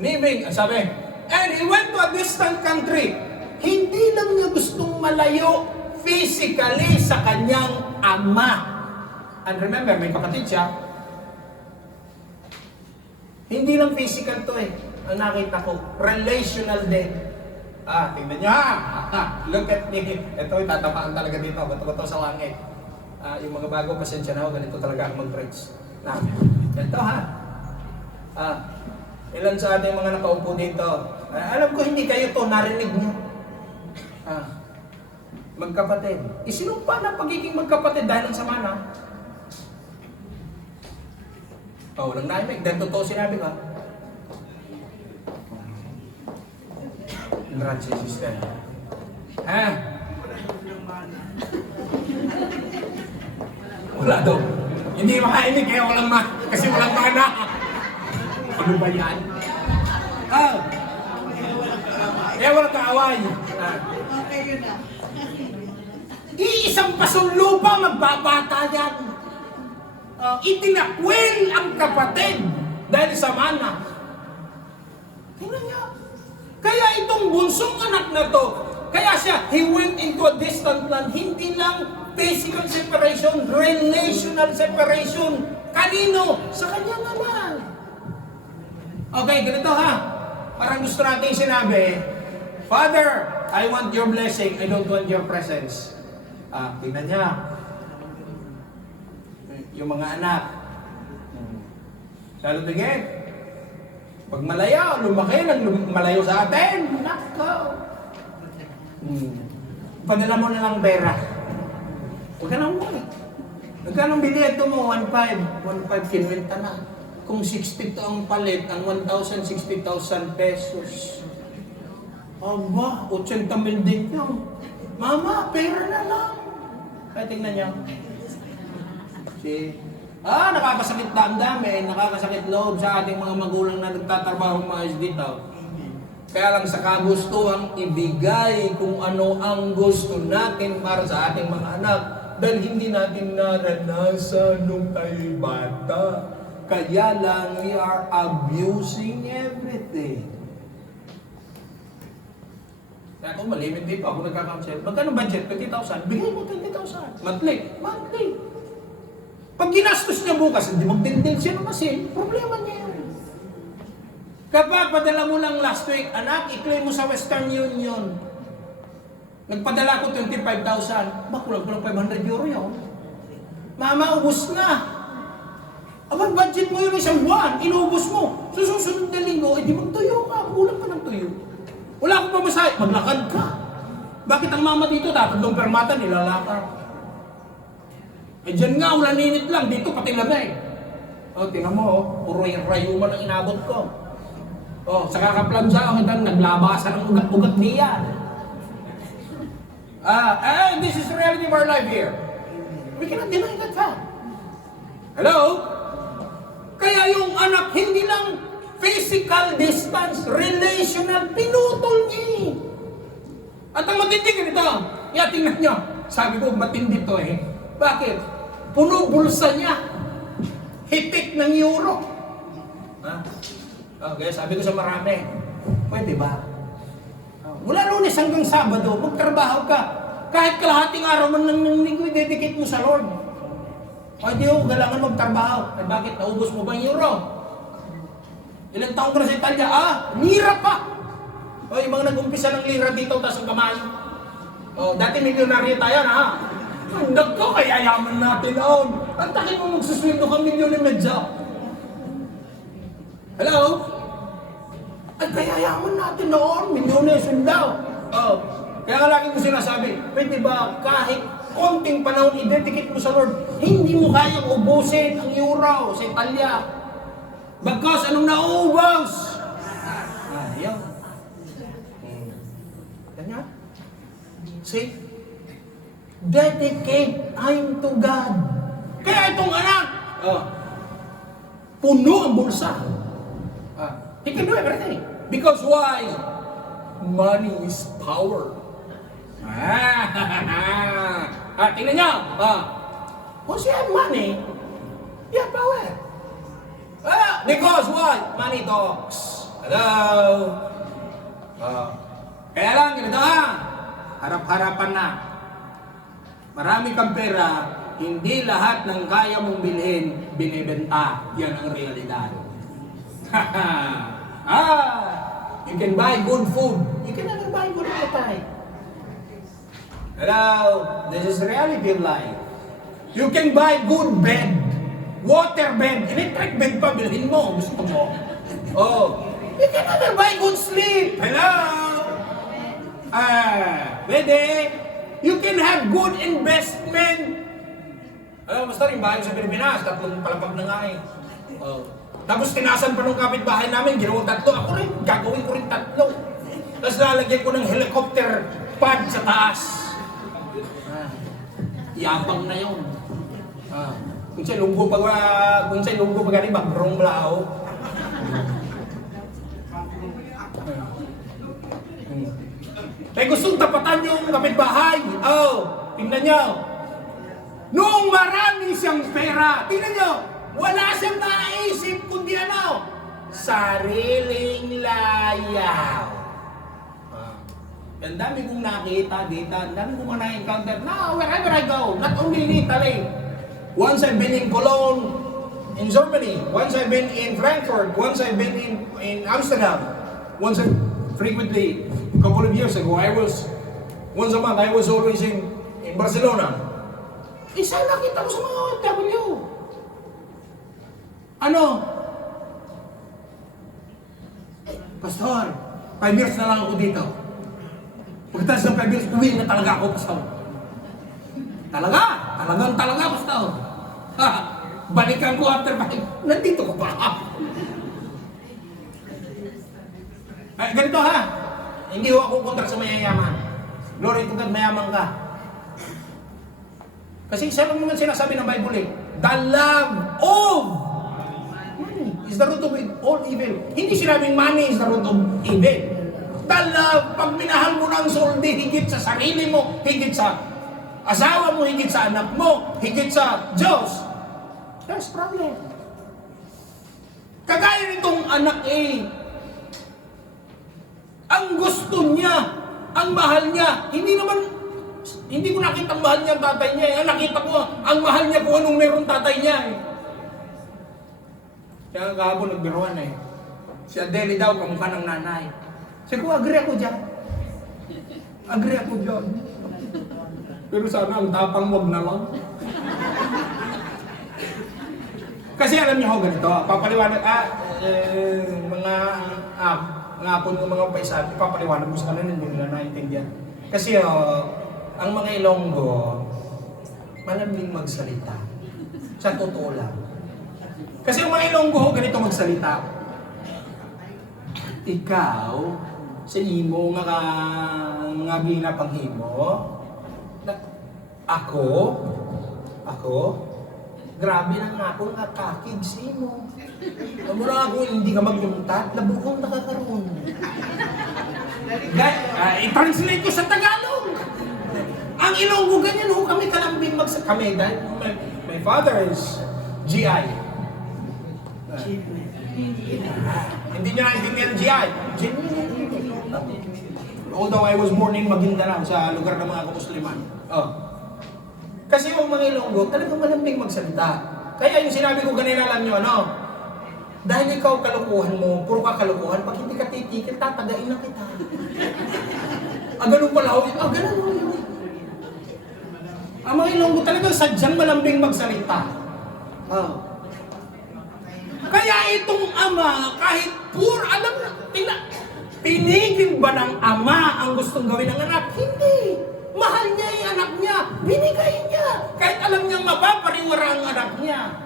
living, sabi, and he went to a distant country. Hindi lang niya gustong malayo physically sa kanyang ama. And remember, may kapatid siya. Hindi lang physical to eh. Ang nakita ko, relational din. Tingnan niyo ha. Look at me. Ito, tatapaan talaga dito. Bato-bato sa langit. Yung mga bago, pasensya na ako. Ganito talaga ako mag-preach. Ito ha. Ilan sa ating mga nakaupo dito. Alam ko hindi kayo to, narinig niyo. Magkapatid. Isinumpa na pagiging magkapatid dahil ang sama na. Walang naimik. Dahil totoo sinabi ka. Grazie, sister. Wala daw. Hindi makainig kaya walang kasi walang mana. Ano ba yan? Kaya walang kaaway. Okay, yun na. Iisang pasong lupa magbabata yan. Itinakwil ang kapatid dahil sa mana. Tingnan niya. Kaya itong bunsong anak na to, kaya siya, he went into a distant land, hindi lang physical separation, relational separation. Kanino? Sa kanya naman. Okay, ganito ha. Parang gusto natin sinabi, Father, I want your blessing, I don't want your presence. Tingnan niya. Yung mga anak. Lalo tingin. Pag malayo, lumaki ng malayo sa atin. Nako. Padala mo na lang pera. Huwag ka nang muna. Nagkanong bilyeto mo? 1.5. 1.5 kinwenta na. Kung 60 to ang palit, ang 1,000, 60,000 pesos. Aba, 80 mil din yun. Mama, pera na lang. Kaya tingnan niya. Nakakasakit damdamin, nakakasakit loob sa ating mga magulang na nagtatrabaho maayos dito. Kaya lang sa kagustuhang ibigay kung ano ang gusto natin para sa ating mga anak. Dahil hindi natin naranasan nung tayo'y bata. Kaya lang we are abusing everything. Kaya kung malimit dito, ako nagkakounsel. Magkano budget? 20,000. Bigay mo 20,000. Monthly. Pag ginastos niya bukas, hindi magdindil siya ng asin, problema niya yun. Kapag padala mo lang last week, anak, i-claim mo sa Western Union. Nagpadala ko 25,000, kulang-kulang 500 euro yun. Mama, ubus na. Abang budget mo yun isang buwan, inubos mo. Susunod na linggo, di magtuyo ka, kulang ka ng tuyo. Wala akong pamasahe, maglakad ka. Bakit ang mama dito, tatlong permata, nilalakar? Eh dyan nga, ulan ninit lang, dito pati lamay. O, tingnan mo, puro yung rayuman ang inabot ko. O, sa kakaplansa, naglabasan ng ugat-ugat niya. This is the reality of our life here. We cannot deny that fact. Hello? Kaya yung anak, hindi lang physical distance, relational, pinutol niya. At ang matindi ganito, tingnan nyo. Sabi ko, matindi to eh. Bakit? Puno bulsa niya. Hitik ng euro. Okay, sabi ko sa marami, pwede ba? Mula Lunes hanggang Sabado, magtrabaho ka. Kahit kalahating araw man ng linggo, dedicate mo sa Lord. O di ko, kailangan magtrabaho. Eh bakit? Naubos mo ba yung euro? Ilang taong ka na sa Italia? Lira pa! O yung mga nag-umpisa ng lira dito, tapos ang kamay. O, dati milyonaryo tayo na ha. Handag ko, kaya yaman natin noon. Ang takin mo magsusweldo ka milyon-medya. Hello? Ay, kaya yaman natin noon, milyones daw. Oh, kaya nga lagi ko sinasabi, pwede ba kahit konting panahon i-dedicate mo sa Lord, hindi mo kayang ubusin ang euro sa Italia. Bagkas, anong naubos? Yan. Ganyan. See? Dedicate time to God. Kaya itong anak, puno ang bulsa. He can do everything. Because why? Money is power. Tingnan niyo. Once you have money, you have power. Because why? Money talks. Hello? Kaya lang, ganito harap-harapan na. Marami kang pera, hindi lahat ng kaya mong bilhin, binibenta. Yan ang realidad. You can buy good food. You can never buy good appetite. Hello? This is the reality of life. You can buy good bed. Water bed. Electric bed pa, bilhin mo. Gusto mo. You can never buy good sleep. Hello? Pwede. You can have good investment. Alam mo, basta rin bahay sa Pilipinas, 3 palapag na nga eh. Tapos tinasan pa nung kapitbahay namin, ginawang 3. Ako rin, gagawin ko rin 3. Tapos lalagyan ko ng helicopter pad sa taas. Yabang na yun. Kung sa'y lunggo pa gani, bagrong lao. May gustong tapatan yung kapitbahay. Tingnan nyo. Noong marami siyang pera, tingnan nyo, wala siyang naisip kundi sariling layaw. Ang dami kong nakita dito, ang dami kong na-encounter. Now, wherever I go, not only in Italy. Once I've been in Cologne, in Germany. Once I've been in Frankfurt. Once I've been in Amsterdam. Once frequently, a couple of years ago, once a month, I was always in Barcelona. Isa nakita ko sa mga OFW. Pastor, 5 years na lang ako dito. Pagkatapos ng 5 years, uwi na talaga ako, Pastor. Talaga, Pastor. Balikan ko after 5. Nandito ko pa. Ganito ha. Hindi ho ako kontra sa mayayaman. Glory to God, mayaman ka. Kasi isa lang naman sinasabi ng Bible eh. The love of money is the root of all evil. Hindi sinabing money is the root of evil. The love, pag minahal mo ng soldi, higit sa sarili mo, higit sa asawa mo, higit sa anak mo, higit sa Diyos, there's problem. Kagaya nitong anak ang gusto niya, ang mahal niya, hindi naman Hindi ko nakita ang mahal niya ang tatay niya. Ang nakita ko, ang mahal niya kung anong meron tatay niya. Kaya kahapon nagbiruan Si Adele daw, kamukha ng nanay. Sabi ko, agree ako dyan. Agree ako dyan. Pero sana ang tapang wag na lang. Kasi alam niyo ho ganito, papaliwanag, mga apon ng mga paisabi, papaliwanag mo sa kanila, hindi nila naintindihan. Kasi ang mga Ilonggo, malaming magsalita. Sa totoo lang. Kasi ang mga Ilonggo ho, ganito magsalita. Ikaw, sa imo, mga ginapanghimo, ako, grabe lang nga ako nakakig sa imo. Mura ako hindi ka magyuntat, labukong nakakaroon. I-translate ko sa Tagalog. Ang Ilonggo, ganyan ho kami kalambing kami dahil my father is GI. Hindi niya naintindihan GI. Although I was born in Maguindanao sa lugar ng mga Musliman. Kasi yung mga Ilonggo, talagang malambing magsalita. Kaya yung sinabi ko kanina, alam nyo ano? Dahil ikaw kalukuhan mo, puro ka kalukuhan, pag hindi ka titikil, tatagain na kita. Ganun pala ho. Ganun ho yun. Ang mga Ilonggo talagang sadyang malambing magsalita. Kaya itong ama, kahit alam na, pinigil ba ng ama ang gustong gawin ng anak? Hindi. Mahal niya yung anak niya. Binigay niya. Kahit alam niyang mapapariwara ang anak niya.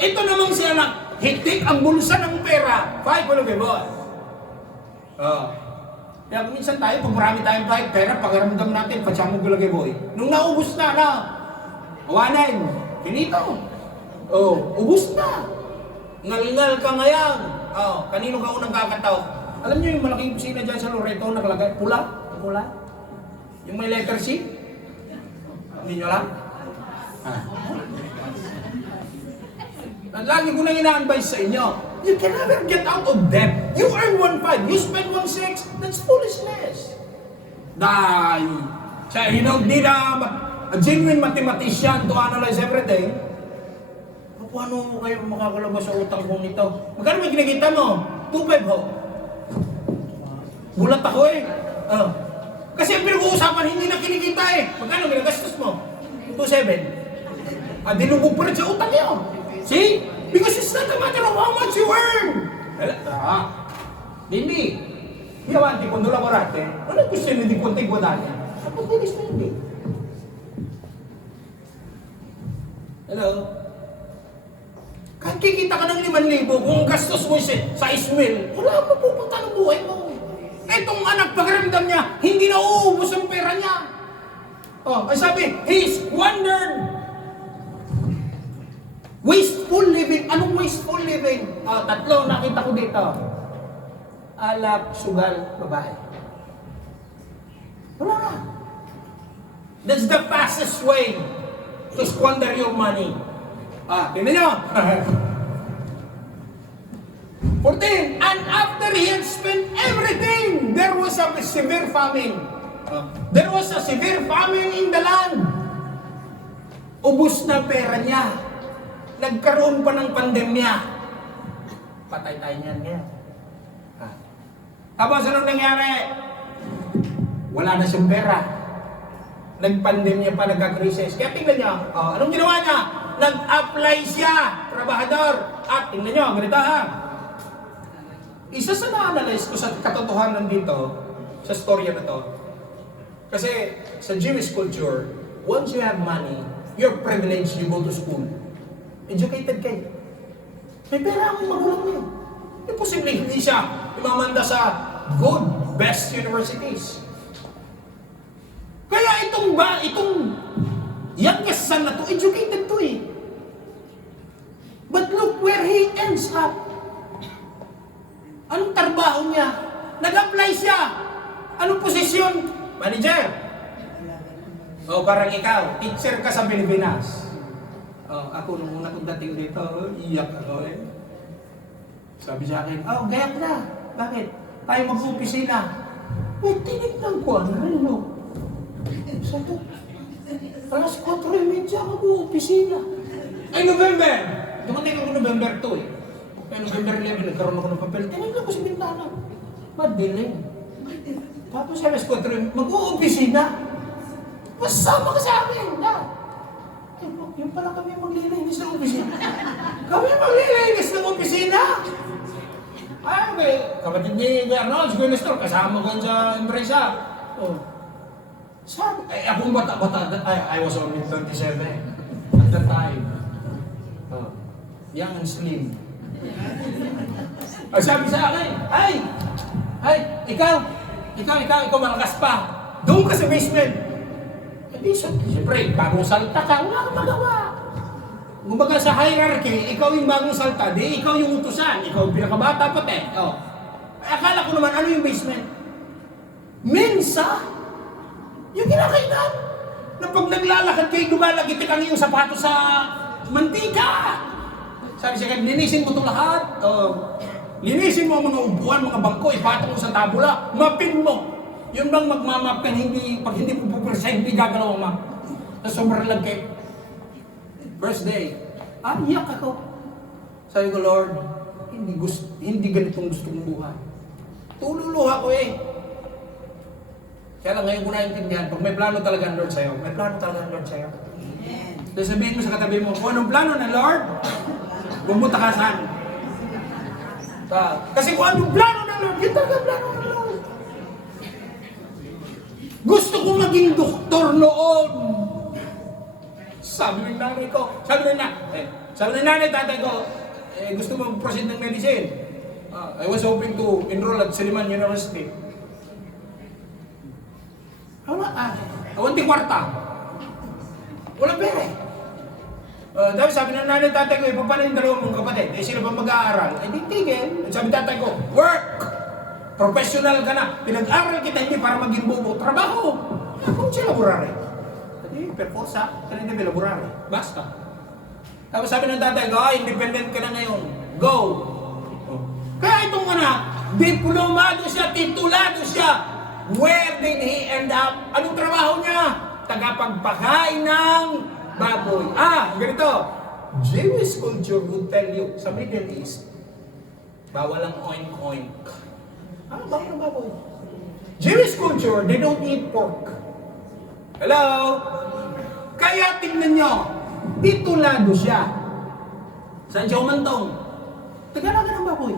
Ito namang si anak, hitik ang bulsa ng pera. 5 boy. Kaya minsan tayo, pag marami tayong pera, pagaramdam natin, patsamo boy. Nung naubos na, awanan, finito. Ubos na. Ngal-ngal ka ngayon. Kanino ka unang kakataw? Alam niyo yung malaking kusina dyan sa Loreto, nakalagay, pula. Yung may letter C? Hindi nyo lang? Lagi ko nang ina-advise sa inyo, you can never get out of debt. You earn 1.5, you spend 1.6, that's foolishness. You don't need a genuine mathematician to analyze everything. Paano mo kayo makakalabas sa utang kong ito? Magkano may kinikita mo? 2.5 ho. Bulat ako Kasi ang pinag-uusapan, hindi na kinikita Magkano ginagastos mo? 2.7. Dinubog pa rin sa utang niyo. See? Because it's not a matter of how much you earn. Hindi. Yawanti, quando lavorate, non è questione di quanto guadagna. Ma quanto devi spendi? Hello? Kahit kikita ka ng 5,000, kung gastos mo sa ismil, wala mo pupunta ng buhay mo. Etong anak, pagramdam niya, hindi na uubos ang pera niya. Ang sabi, he squandered. Wasteful living. Anong wasteful living? 3, nakita ko dito. Alak, sugal, babae. Wala na. That's the fastest way to squander your money. Tingnan nyo. 14. And after he had spent everything, there was a severe famine. There was a severe famine in the land. Ubus na pera niya. Nagkaroon pa ng pandemya. Patay tayo niyan ngayon. Tapos anong nangyari? Wala na siyang pera. Nagpandemya pa, nagka-crisis. Kaya tingnan niyo, anong ginawa niya? Nag-apply siya, trabahador. At tingnan niyo, ganito isa sa na-analyze ko sa katotohanan dito, sa storya na to, kasi sa Jewish culture, once you have money, you're privileged, you go to school. Educated kayo. May pera akong magulang niyo. Imposible hindi siya imamanda sa good, best universities. Kaya itong youngest son na to, educated to But look where he ends up. Anong trabaho niya? Nag-apply siya. Anong posisyon? Manager. Parang ikaw, teacher ka sa Pilipinas. Ako nung una kong dating dito, iyak ako Sabi sa akin, gayak na. Bakit? Tayo mag-opisina. Tinignan ko ang relo. Sabi, Alas 4:30 ako po, opisina. Ay, November! Dumating ako November 2 eh. Ay, November 11, nagkaroon ako ng papel. Tinignan ko sa bintana. Madilim. Tapos alas 4:30, mag-uopisina. Masama ka sa akin, na. Ay, yung pala kami maglilinis ng opisina. Kami maglilinis ng opisina! Ay, okay. Kapatid ni Arnold, si Kuya Nestor, kasama ko sa empresa. Oh. Sabi, akong bata-bata, I was only 27 at the time. Oh. Young and slim. Ay, sabi sa akin, ikaw malakas pa. Doon ka sa basement. Hindi, siyempre, bagong salta ka, wala kang magawa. Kumbaga sa hierarchy, ikaw yung bagong salta, di ikaw yung utusan, ikaw yung pinakabata pati. Oh. Akala ko naman, ano yung basement? Mensa! Yung kinakainan! Na pag naglalakad kayo, lumalagit ang iyong sapatos sa mantika! Sabi siya, linisin mo itong lahat. Linisin mo ang mga upuan, mga bangko, ipatong mo sa tabula, mapin mo. Yun bang magmamap ka, pag hindi mo pupersa, hindi gagalaw ang map. Tapos sobrang lagkit. First day, iyak ako. Sabi ko, Lord, hindi ganitong gusto kong buhay. Tululuha ko eh. Kaya lang ngayon ko naintindihan, pag may plano talaga ang Lord sa'yo, may plano talaga ang Lord sa'yo. So sabihin mo sa katabi mo, kung anong plano ng Lord, pumunta ka saan? Kasi kung anong plano ng Lord, yun talaga ang plano ng Lord. Gusto ko maging doktor noon. Sabi ng nanay ko, sabi ng nanay, tatay ko, gusto mo proceed ng medicine. I was hoping to enroll at Silliman University. Awanti kwarta. Walang pera eh. Tapos sabi ng nanay, tatay ko, paano yung dalawang mong kapatid? Sila pa mag-aaral? Di tigil. Sabi tatay ko, work! Professional ka na. Pinag-aral kita hindi para maging bobo. Trabaho! Kung siya laborari. Perforsa, kanina may laborari. Basta. Tapos sabi ng tatay ko, independent ka na ngayon. Go! Kaya itong anak, diplomado siya, titulado siya. Where did he end up? Anong trabaho niya? Tagapagpakain ng baboy. Ganito. Jewish culture would tell you, sa Middle East, bawal ang oink-oink. Bawal ang baboy. Jewish culture, they don't eat pork. Hello? Kaya tingnan nyo, titulado siya. Saan siya umantong? Tagalaga ng baboy.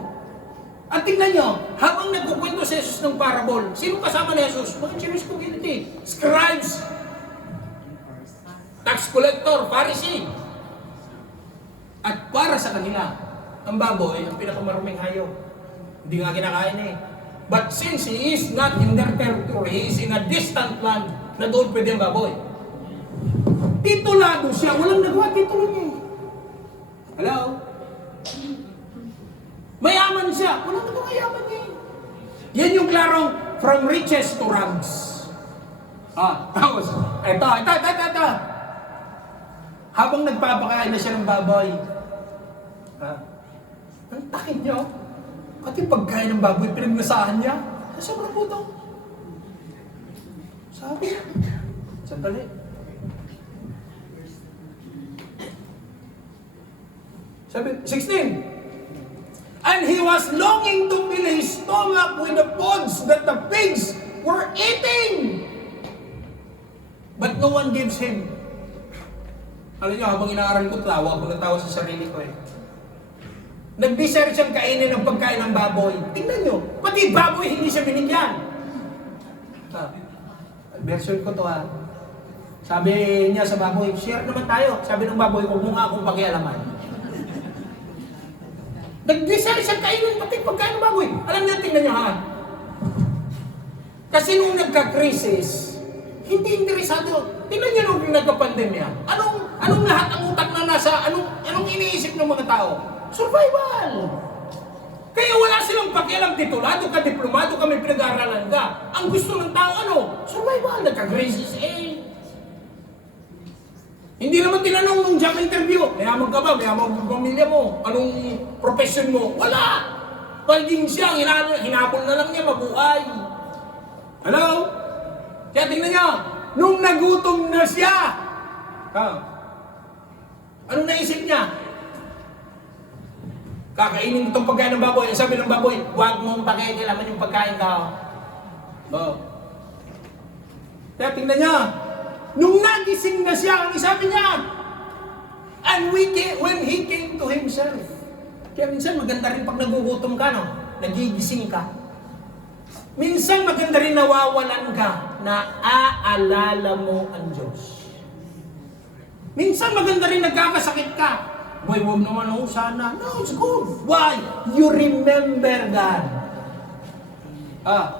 At tingnan nyo, habang nagkukwento si Jesus ng parable, sino kasama ni Jesus? Mga Jewish community. Scribes, tax collector, Pharisee. At para sa kanila, ang baboy, ang pinakamaruming hayop. Hindi nga kinakain eh. But since he is not in their territory, he is in a distant land, na doon pwede ang baboy. Titulado siya, walang nagawa, titulo niya. Hello? Mayaman siya, walang nagawa yaman niya. Yan yung klarong from riches to rags. Tapos, eto. Habang nagpapakain na siya ng baboy, ang takin niyo, pati pagkain ng baboy, pinagnasahan niya, sobrang puto. Sabi niya, sandali. Sabi, 16. And he was longing to fill his stomach with the pods that the pigs were eating. But no one gives him. Alam niyo, habang inaaral ko, tawa ako natawa sa sarili ko eh. Nag-desire siyang kainin ng pagkain ng baboy. Tingnan niyo, pati baboy hindi siya binigyan. Version ko to Sabi niya sa baboy, share naman tayo. Sabi ng baboy, huwag mo nga akong pakialaman. Nag-desire siyang kainin pati pagkain ng baboy. Alam niyo, tingnan niyo Kasi nung nagka-crisis, hindi interesado. Tingnan niyo nung nagka-pandemya. Anong lahat ang utak na nasa, anong iniisip ng mga tao? Survival! Kaya wala silang pakialam, titulado ka, diplomado ka, may pinag-aaralan ka. Ang gusto ng tao, survival, nagka-crisis Hindi naman tinanong nung job interview, mayaman ka ba, mayaman ang pamilya mo, anong profession mo? Wala! Paging siya, hinapon na lang niya, mabuhay. Hello? Kaya tingnan niyo, nung nagutom na siya. Anong naisip niya? Kakainin itong pagkain ng baboy. Sabi ng baboy, huwag mong pakikilaman yung pagkain ka. Kaya tingnan niya, nung nagising na siya, ang sabi niya, and when he came to himself. Kaya minsan maganda rin pag nagugutom ka, no? Nagigising ka. Minsan maganda rin nawawalan ka na aalala mo ang Diyos. Minsan maganda rin nagkakasakit ka. Boy, huwag naman sana. No, it's good. Why? You remember God.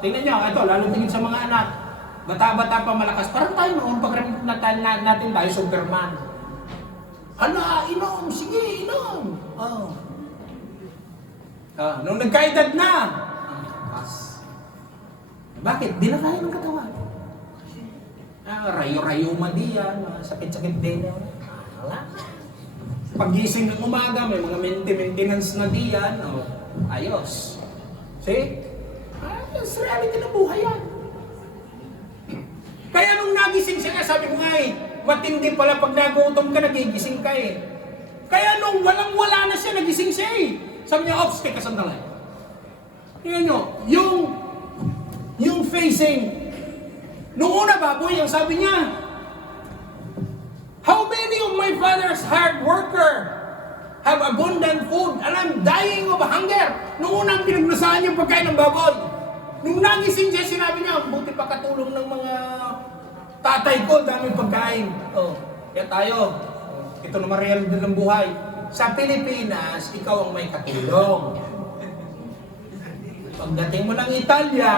Tingnan niyo, ito, lalo tingin sa mga anak. Bata-bata pa malakas. Parang tayo noon, pag natin tayo, Superman. Inom. Sige, inom. Nung nagkaedad na, bakit? Di na kaya ng katawan. Rayo-rayo madiyan, sakit-sakit din. Wala. Pagising ng umaga, may mga maintenance na diyan. Ayos. See? It's reality ng buhay yan. Kaya nung nagising siya, sabi ko nga matindi pala pag nagutom ka, nagigising ka Kaya nung walang-wala na siya, nagising siya Sabi niya, ops, teka sandali. Tingnan nyo, yung facing, nung una baboy, ang sabi niya, how many of my father's hard worker have abundant food and I'm dying of hunger? Nung unang pinagnasahan yung pagkain ng baboy. Nung nagising siya, sinabi niya, buti pa katulong ng mga tatay ko, daming pagkain. Kaya tayo, ito naman real din ng buhay. Sa Pilipinas, ikaw ang may katulong. Pagdating mo ng Italia,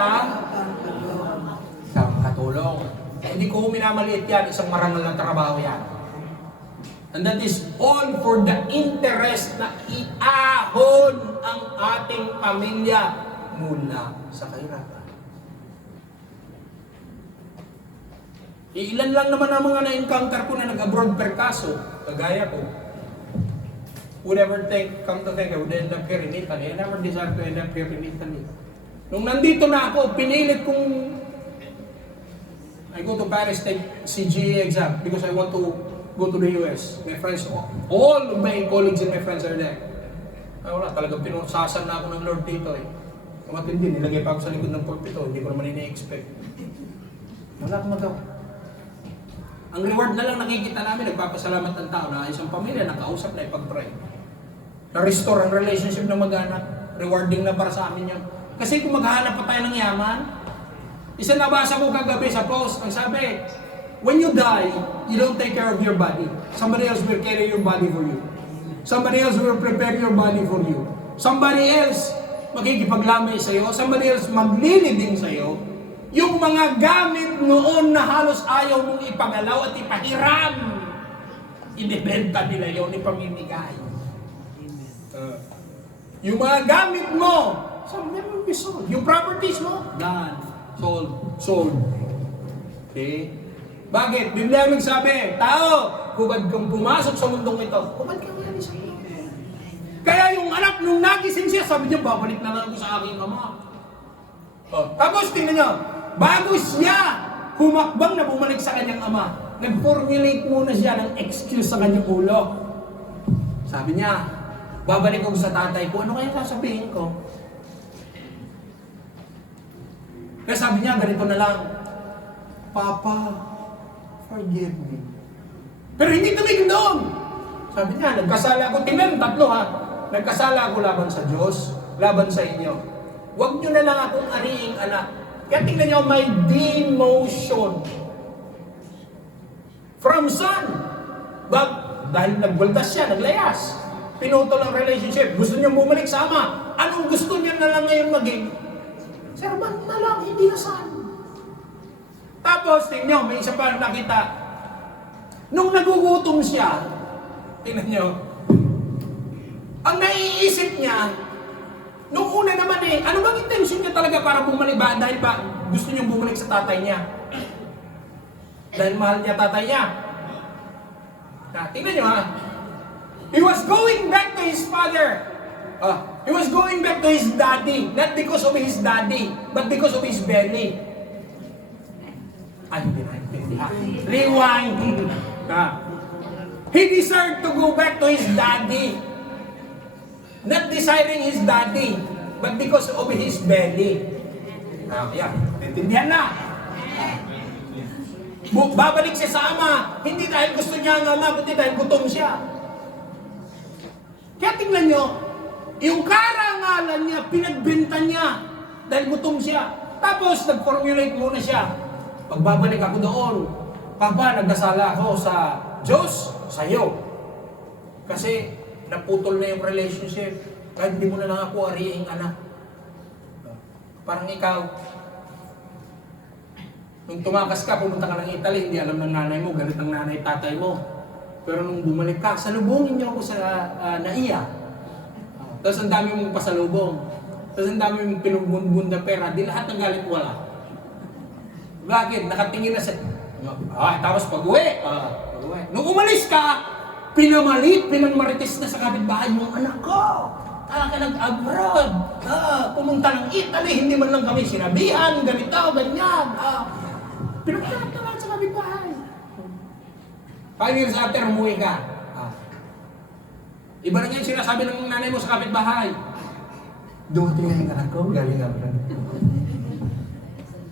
ikaw ang katulong. Hindi ko minamaliit yan, isang marangal na trabaho yan. And that is all for the interest na iahon ang ating pamilya mula sa kahirapan. Ilan lang naman ang mga na-encounter ko na nag-abroad per kaso, kagaya ko. Would ever come to think I would end up here in Italy. I never decided to end up here in Italy. Nung nandito na ako, pinilit kong I go to Paris, take CGA exam because I want to go to the US. My friends, all of my colleagues and my friends are there. Wala, talagang pinusasan na ako ng Lord dito Matindi, nilagay pa ako sa likod ng pulpito, hindi ko naman ini-expect. Wala akong magawa. Ang reward na lang nakikita namin, nagpapasalamat ng tao na isang pamilya, nakausap na ipag-pray. Na-restore ang relationship ng mag-anak. Rewarding na para sa amin yun. Kasi kung maghahanap pa tayo ng yaman, isa nabasa ko kagabi sa post, ang sabi, when you die, you don't take care of your body. Somebody else will carry your body for you. Somebody else will prepare your body for you. Somebody else magkikipaglamay sa'yo. Somebody else maglilibing sa'yo. Yung mga gamit noon na halos ayaw mong ipagalaw at ipahiram, inibenta nila yun, ipamimigay. Yung mga gamit mo, some of them will be sold. Yung properties mo, gone. Sold. Okay? Bakit? Biblia nagsabi, tao, hubad kang pumasok sa mundong ito, hubad kang malis sa iyo. Kaya yung anak, nung nagising siya, sabi niya, babalik na lang ako sa aking ama. Tapos, tingnan niyo, bago siya humakbang na bumalik sa kanyang ama, nag-formulate muna siya ng excuse sa kanyang ulo. Sabi niya, babalik ako sa tatay ko, ano kaya sasabihin ko? Kaya sabi niya, ganito na lang, Papa, forgive me. Pero hindi tumigil doon. Sabi niya, nagkasala ako. Tingnan, tatlo nagkasala ako laban sa Diyos, laban sa inyo. Huwag niyo na lang akong ariing anak. Kaya tingnan niyo, may demotion. From son. Dahil nagbaldas siya, naglayas. Pinutol ang relationship. Gusto niyang bumalik sa ama. Anong gusto niya na lang ngayon maging? Servant na lang, hindi na son. Tapos, tingnan niyo, may isa pa nakita. Nung nagugutom siya, tingnan niyo, ang naiisip niya, nung una naman ano bang intention niya talaga para bumalik ba? Dahil ba gusto niyang bumalik sa tatay niya? Dahil mahal niya tatay niya. Tingnan niyo He was going back to his father. He was going back to his daddy. Not because of his daddy, but because of his belly. Hindi na intindi. naiintindihan. Rewind. He deserved to go back to his daddy. Not desiring his daddy, but because of his belly. Yeah, naintindihan na. Babalik siya sa ama, hindi dahil gusto niya ang ama, kundi dahil gutom siya. Kaya tingnan nyo, yung karangalan niya, pinagbenta niya dahil gutom siya. Tapos nag-formulate muna siya. Pagbabalik ako doon, Papa, nagdasala ako sa Diyos, sa iyo. Kasi naputol na yung relationship. Kahit hindi mo na lang ako ariing anak. Parang ikaw, nung tumakas ka, pumunta ka ng Italy, hindi alam ng nanay mo, galit ang nanay, tatay mo. Pero nung bumalik ka, salubungin niyo ako sa NAIA. Tapos ang dami mong pasalubong. Tapos ang dami mong pinugbunbun na pera, di lahat ng galit wala. Bakit? Nakatingin na sa... tapos pag-uwi. Nung umalis ka, pinamarites na sa kapitbahay yung anak ko. Ka nag-abroad. Pumunta ng Italy, hindi man lang kami sinabihan, ganito, ganyan. Pinagkakatawa sa kapitbahay. 5 years after, umuwi ka. Iba na ngayon sinasabi ng nanay mo sa kapitbahay. Dumating na yung anak ko, galing abroad.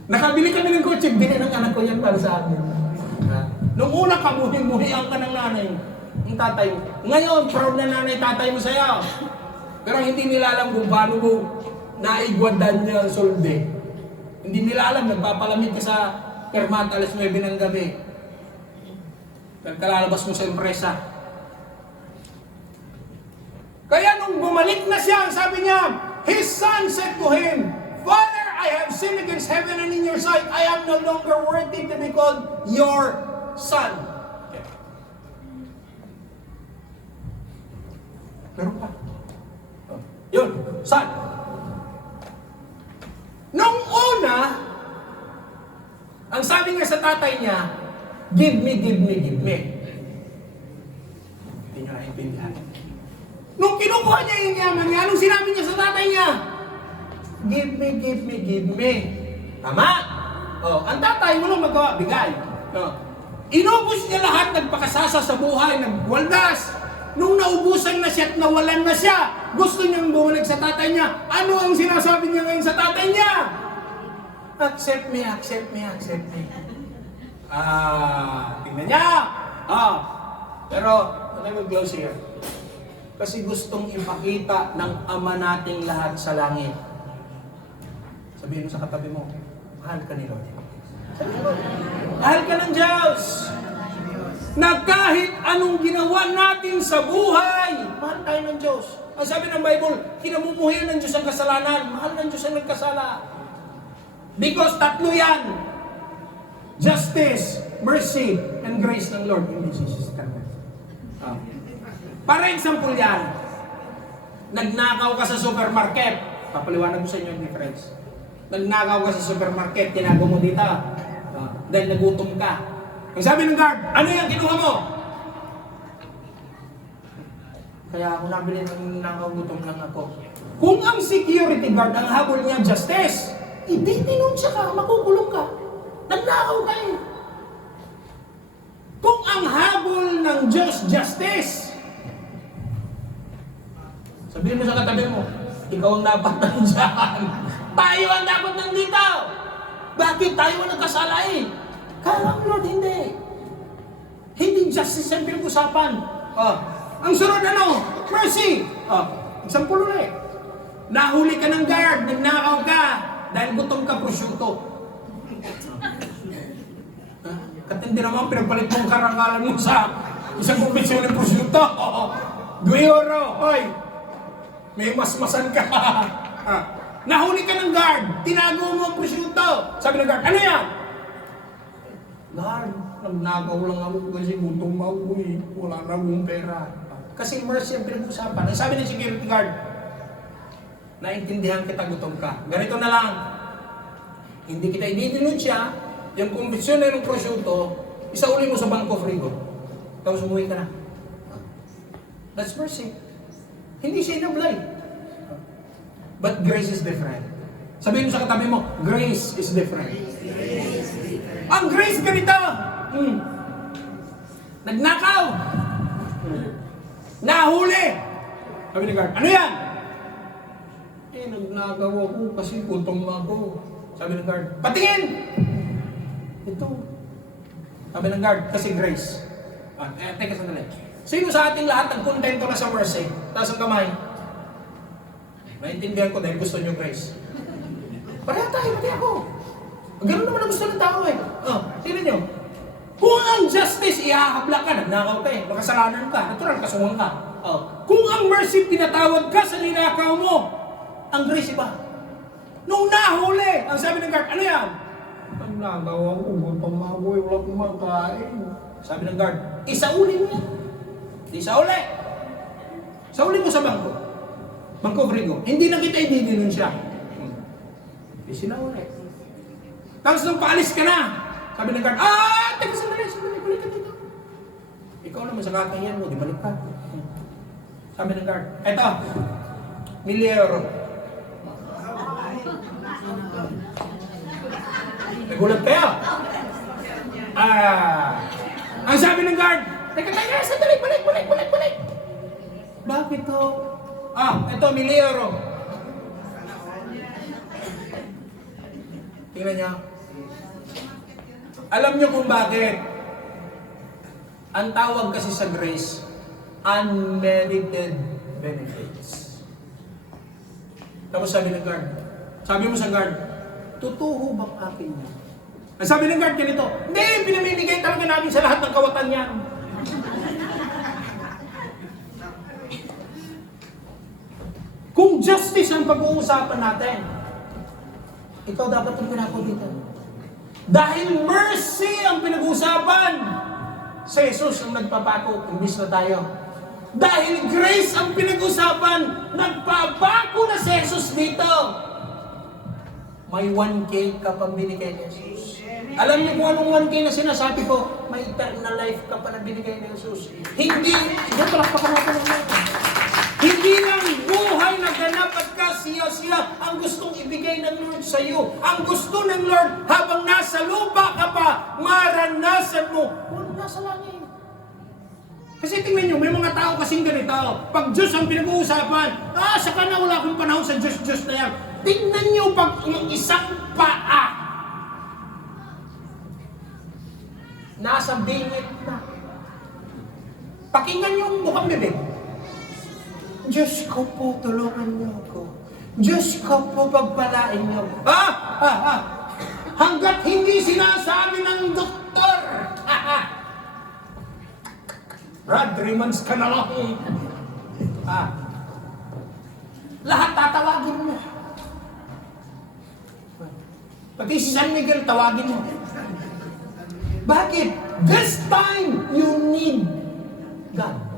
Nakabili kami ng kotse, bili ng anak ko yan para sa amin. Nung una ka, muhi-muhian ka ng nanay, ng tatay mo. Ngayon, proud na nanay, tatay mo sa'yo. Pero hindi nila alam kung paano mo naigwadan niya ang solde. Hindi nila alam, nagpapalamig ka sa permata alas 9 ng gabi. Pagkalalabas mo sa empresa. Kaya nung bumalik na siya, sabi niya, his son said to him, Father, I have sinned against heaven and in your sight. I am no longer worthy to be called your son. Okay. Pero pa. Yun, son. Nung una, ang sabi niya sa tatay niya, give me, give me, give me. Hindi niya naintindihan. Nung kinukuha niya yung yaman niya, anong sinabi niya sa tatay niya? Give me, give me, give me. Tama? Ang tatay mo lang magawa, bigay. Inubos niya lahat, nagpakasasa sa buhay, nagwaldas. Nung naubusan na siya at nawalan na siya, gusto niyang bumalik sa tatay niya. Ano ang sinasabi niya ngayon sa tatay niya? Accept me, accept me, accept me. Tingnan niya. Pero, let me close here. Kasi gustong ipakita ng Ama nating lahat sa langit. Sabihin mo sa katabi mo, mahal ka ni Lord. Mahal ka ng Diyos. Na kahit anong ginawa natin sa buhay, mahal tayo ng Diyos. Ang sabi ng Bible, kinamumuhian ng Diyos ang kasalanan. Mahal ng Diyos ang nagkasala. Because tatlo yan. Justice, mercy, and grace ng Lord. Hindi Jesus Christ. Para example yan, nagnakaw ka sa supermarket. Papaliwanag ko sa inyo yung difference. Nagnakaw ka sa supermarket, tinago mo dito. Dahil nagutom ka. Ang sabi ng guard, ano yung kinuha mo? Kaya ako nabili ng nakagutom lang ako. Kung ang security guard ang habol niya justice, itinunsya ka, makukulong ka. Nagnakaw ka eh. Kung ang habol ng Diyos justice, sabihin mo sa katabi mo, ikaw ang dapat nandiyan. Tayo ang dapat nandito. Bakit? Tayo ang nagkasala eh. Kaya ang Lord, hindi. Hindi justice ang pinag-usapan. Ang sunod ano? Mercy. Example ulit. Nahuli ka ng guard, nagnakaw ka, dahil gutom ka prosciutto. Katindi naman, pinagpalit mong karangalan mo sa isang kumbensyon ng prosciutto. 2 euro. Hoy, may masmasan ka. Nahuli ka ng guard, tinago mo ang prosciutto. Sabi ng guard, ano yan? Guard, nagnakaw lang ako kasi gutom ako eh. Wala na akong pera. Kasi mercy ang pinag-usapan. Ang sabi ng security guard, naintindihan kita, gutom ka. Ganito na lang. Hindi kita ididinunsya, yung kumbensyon na yung prosciutto, isauli mo sa bangko frigo. Tapos umuwi ka na. That's mercy. Hindi siya inablay. But grace is different. Sabihin mo sa katabi mo, grace is different. Ang grace ganito. Nagnakaw. Nahuli. Sabi ni guard, ano yan? Nagnagaw ako kasi gutom ako. Sabi ng guard, patingin! Ito. Sabi ng guard, kasi grace. Teka sandali. Sino sa ating lahat ang kontento na sa mercy? Taas ang kamay. Naintindihan ko dahil gusto niyo grace. Pareha tayo, pati ako. Ganun naman ang gusto ng tao eh. Sino nyo? Kung ang justice, ihahabla ka, nagnakaw ka eh, makasalanan ka, natural, kasuwang ka. Kung ang mercy, pinatawad ka sa ninakaw mo, ang grace iba. Nung nahuli, ang sabi ng guard, ano yan? Ang nagawa ko, gutom ako, wala akong makain. Sabi ng guard, isauli mo yan. Isauli. Sauli mo sa bangko. Bangko Frigo. Hindi na kita ididilun siya. Isinauli. Tapos nung paalis ka na, sabi ng guard, teka sandali, balik ka dito. Ikaw naman sa kakayan mo, di balik ka. Sabi ng guard, eto, milyero. Nagulat kayo. Ang sabi ng guard, teka, sandali, balik. Bakit to? Eto, milyero. Tingnan niyo. Alam niyo kung bakit? Ang tawag kasi sa grace, unmerited benefits. Tapos sabi ng guard, sabi mo sa guard, totoo bang akin niya? Ang sabi ng guard ganito, hindi, pinamimigay talaga namin sa lahat ng kawatan niya. Kung justice ang pag-uusapan natin, ikaw dapat ang pinako dito. Dahil mercy ang pinag-uusapan, si Jesus ang nagpapako, imbis na tayo. Dahil grace ang pinag-uusapan, nagpapako na si Jesus dito. May 1K ka pang binigay ni Jesus. Alam niyo kung anong 1K na sinasabi ko? May eternal life ka pa na binigay ni Jesus. Hindi, sige, palakpakan natin ang mga. Hindi lang buhay na ganap at kasiya-siya ang gustong ibigay ng Lord sa iyo. Ang gusto ng Lord, habang nasa lupa ka pa, maranasan mo, kung nasa langit. Kasi tingnan nyo, may mga tao kasing ganito. Pag Diyos ang pinag-uusapan, saka na wala akong panahon sa Diyos na yan. Tingnan nyo pag yung isang paa, nasa bingit na. Pakinggan nyo ang bukang bibig. Diyos ko po, tulungan niyo ako. Diyos ko po, pagpalain niyo. Hanggat hindi sinasabi ng doktor. Brad, 3 months ka na lang. Lahat tatawagin mo. Pati si San Miguel, tawagin mo. Bakit? This time, you need God.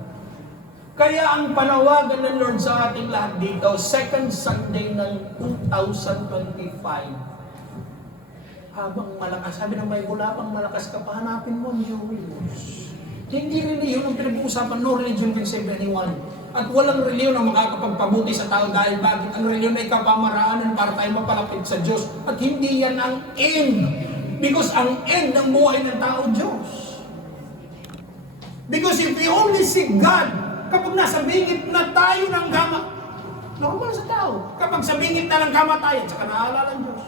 Kaya ang panawagan ng Lord sa ating lahat dito, second Sunday ng 2025, habang malakas, sabi ng Bible, habang malakas ka, pahanapin mo ang Diyos. Hindi reliyon ang pinag-uusapan, no religion can save anyone. At walang reliyon ang makakapagpabuti sa tao dahil bakit ang reliyon ay kapamaraanan para tayo mapalapit sa Diyos. At hindi yan ang end. Because ang end ng buhay ng tao, Diyos. Because if we only seek God, kapag nasa bingit na tayo ng gama, normal sa tao. Kapag sa bingit na ng kamatayan, saka naalala ng Diyos.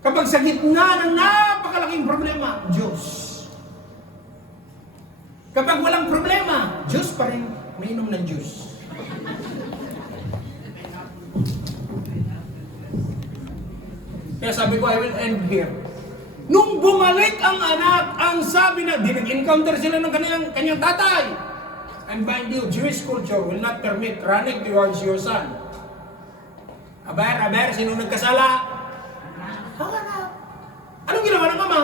Kapag sa gitna ng napakalaking problema, Diyos. Kapag walang problema, Diyos pa rin, may inom ng Diyos. Kaya sabi ko, I will end here. Nung bumalik ang anak, ang sabi na, di nag-encounter sila ng kanyang tatay. And mind you, Jewish culture will not permit running towards your son. Aber, sino nagkasala? Ang anak. Anong ginawa ng ama?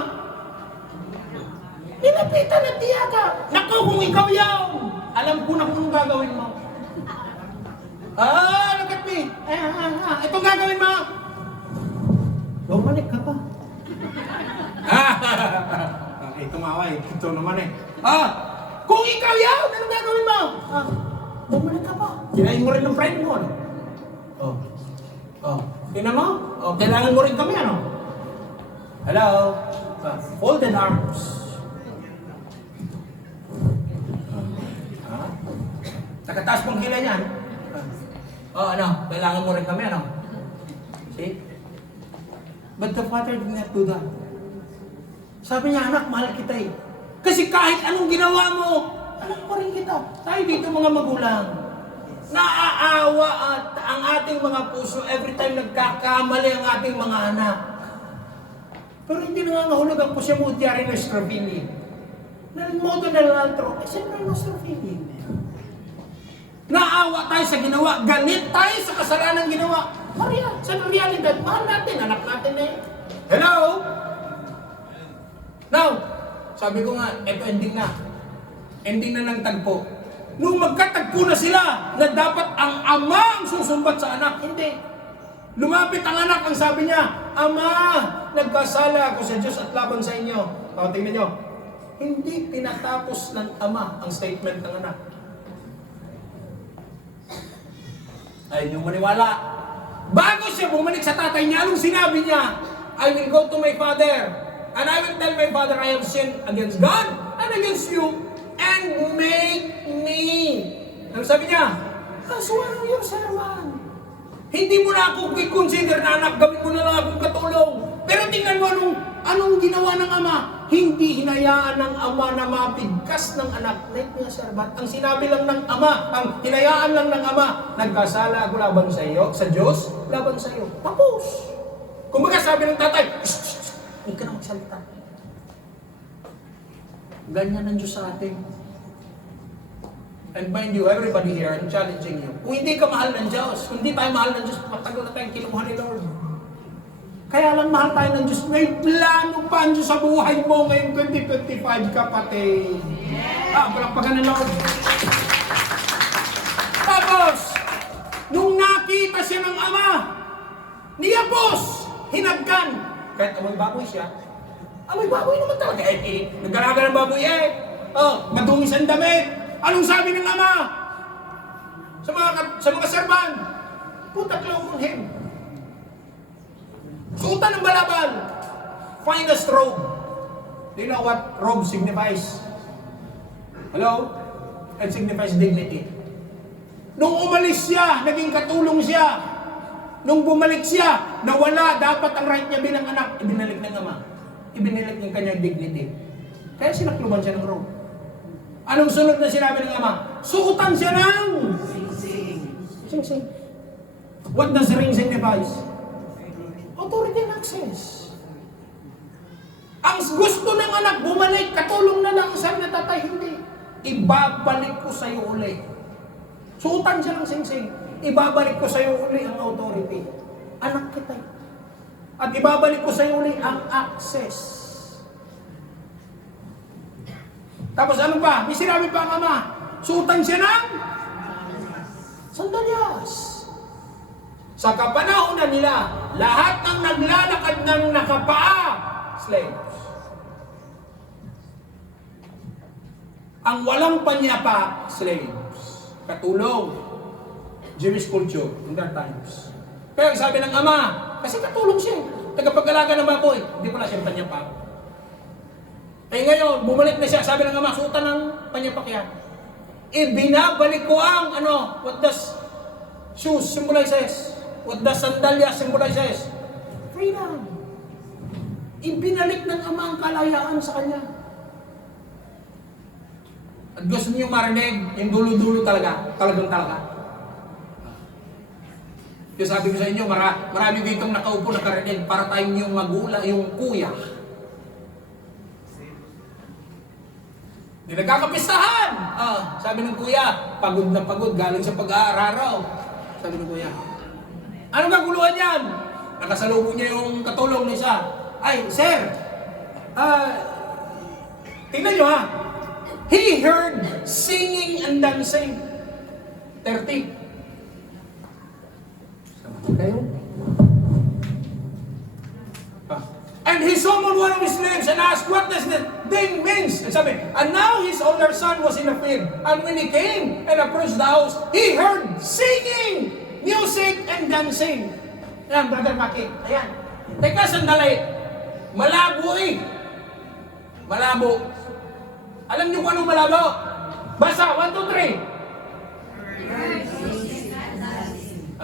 Nilapitan at tiyaka. Naku, kung ikaw yaw, alam ko na kung gagawin mo. Look at me. Ito gagawin mo. Bumalik ka pa. Tumawa eh. Ito naman eh. Kung ikaw yaw, anong gagawin mo? Bumalik ka pa. Kinain mo rin ng friend mo. Tingnan mo? O, kailangan mo rin kami, ano? Hello? Folded arms. Nakataas pang hila niyan. Ano? Kailangan mo rin kami, ano? See? But the father did not do that. Sabi niya, anak, mahal kita eh. Kasi kahit anong ginawa mo, anak pa rin kita. Tayo dito mga magulang. Naaawa at ang ating mga puso every time nagkakamali ang ating mga anak. Pero hindi nangangahulog ang pusya mo tiyari ng Stravini. Nalmoto na laltro, eh siyempre ng Stravini. Naawa tayo sa ginawa, galit tayo sa kasalanan ginawa. Maria, sa realidad, mahal natin, anak natin eh. Hello? Now, sabi ko nga, eto ending na. Ending na ng tagpo. Nung magkatagpo na sila, na dapat ang ama ang susumbat sa anak, hindi. Lumapit ang anak, ang sabi niya, Ama, nagkasala ako sa Diyos at laban sa inyo. O, tingnan nyo. Hindi tinatapos ng ama ang statement ng anak. Ay, yung maniwala. Bago siya bumalik sa tatay niya, anong sinabi niya? I will go to my father, and I will tell my father I have sinned against God and against you, and make me. Ano sabi niya? As one of your servant. Hindi mo na ako i-consider na anak, gawin mo na lang akong katulong. Pero tingnan mo anong ginawa ng ama. Hindi hinayaan ng ama na mapigkas ng anak. Like nga servant. Ang sinabi lang ng ama, ang hinayaan lang ng ama, nagkasala ako laban sa iyo, sa Diyos, laban sa iyo. Tapos. Kumbaga sabi ng tatay, huwag ka na magsalita. Ganyan ang Diyos sa atin. And mind you, everybody here, I'm challenging you. Kung hindi ka mahal ng Diyos, kung hindi tayo mahal ng Diyos, matagal na tayong kinuha ni Lord. Kaya lang mahal tayo ng Diyos. May plano pa ang Diyos sa buhay mo ngayong 2025, kapatid. Palakpakan ng Lord. Tapos, nung nakita siya ng ama, niyapos, hinagkan. Kahit amoy baboy siya, amoy baboy naman talaga. Nagkalaga ng baboy madungis ang damit. Anong sabi ng ama? Sa mga serban, put a cloak on him. Suotan ng balabal. Finest robe. Do you know what robe signifies? Hello? It signifies dignity. Nung umalis siya, naging katulong siya. Nung bumalik siya, nawala dapat ang right niya bilang anak. Ibinalik ng ama. Ibinalik ng kanyang dignity. Kaya sinakluban siya ng robe. Anong sunod na sinabi ng ama? Suotan siya ng sing-sing. What does ring signifies? Authority and access. Ang gusto ng anak, bumalik, katulong na lang, sabi na tatay, hindi. Ibabalik ko sa iyo uli. Suotan siya ng sing-sing. Ibabalik ko sa iyo uli ang authority. Anak kita. At ibabalik ko sa iyo uli ang access. Tapos ano pa? May sinabi pa ang ama. Suotan siya ng sandalyas. Sa kapanahon na nila, lahat ng naglalakad ng nakapaa, slaves. Ang walang panyapa, slaves. Katulong. Jewish culture in their times. Pero sabi ng ama, kasi katulong siya. Tagapag-alaga ng baboy, hindi pala siya panyapa. Eh ngayon, bumalik na siya, sabi ng ama, suotan ng panyapak yan. Ibinabalik ko ang, what does shoes symbolizes? What does sandalias symbolizes? Freedom. Ibinalik ng ama ang kalayaan sa kanya. At gusto niyo marinig, yung dulo-dulo talagang talaga. Kaya sabi ko sa inyo, marami ditong nakaupo na karinig para tayong yung magula, yung kuya. Di nagkakapistahan! Sabi ng kuya, pagod na pagod, galing sa pag-aararaw. Sabi ng kuya, anong kaguluhan yan? Nakasalubong niya yung katulong ni isa. Ay, sir, tingnan nyo ha. He heard singing and dancing. 30. Sama kayo? And he summoned one of his slaves and asked, what does the thing means? And sabi, and now his older son was in the field. And when he came and approached the house, he heard singing, music, and dancing. Yan, Brother Maki. Ayan. Teka, sandali. Malabo eh. Malabo. Alam niyo kung anong malabo? Basa, 1, 2, 3.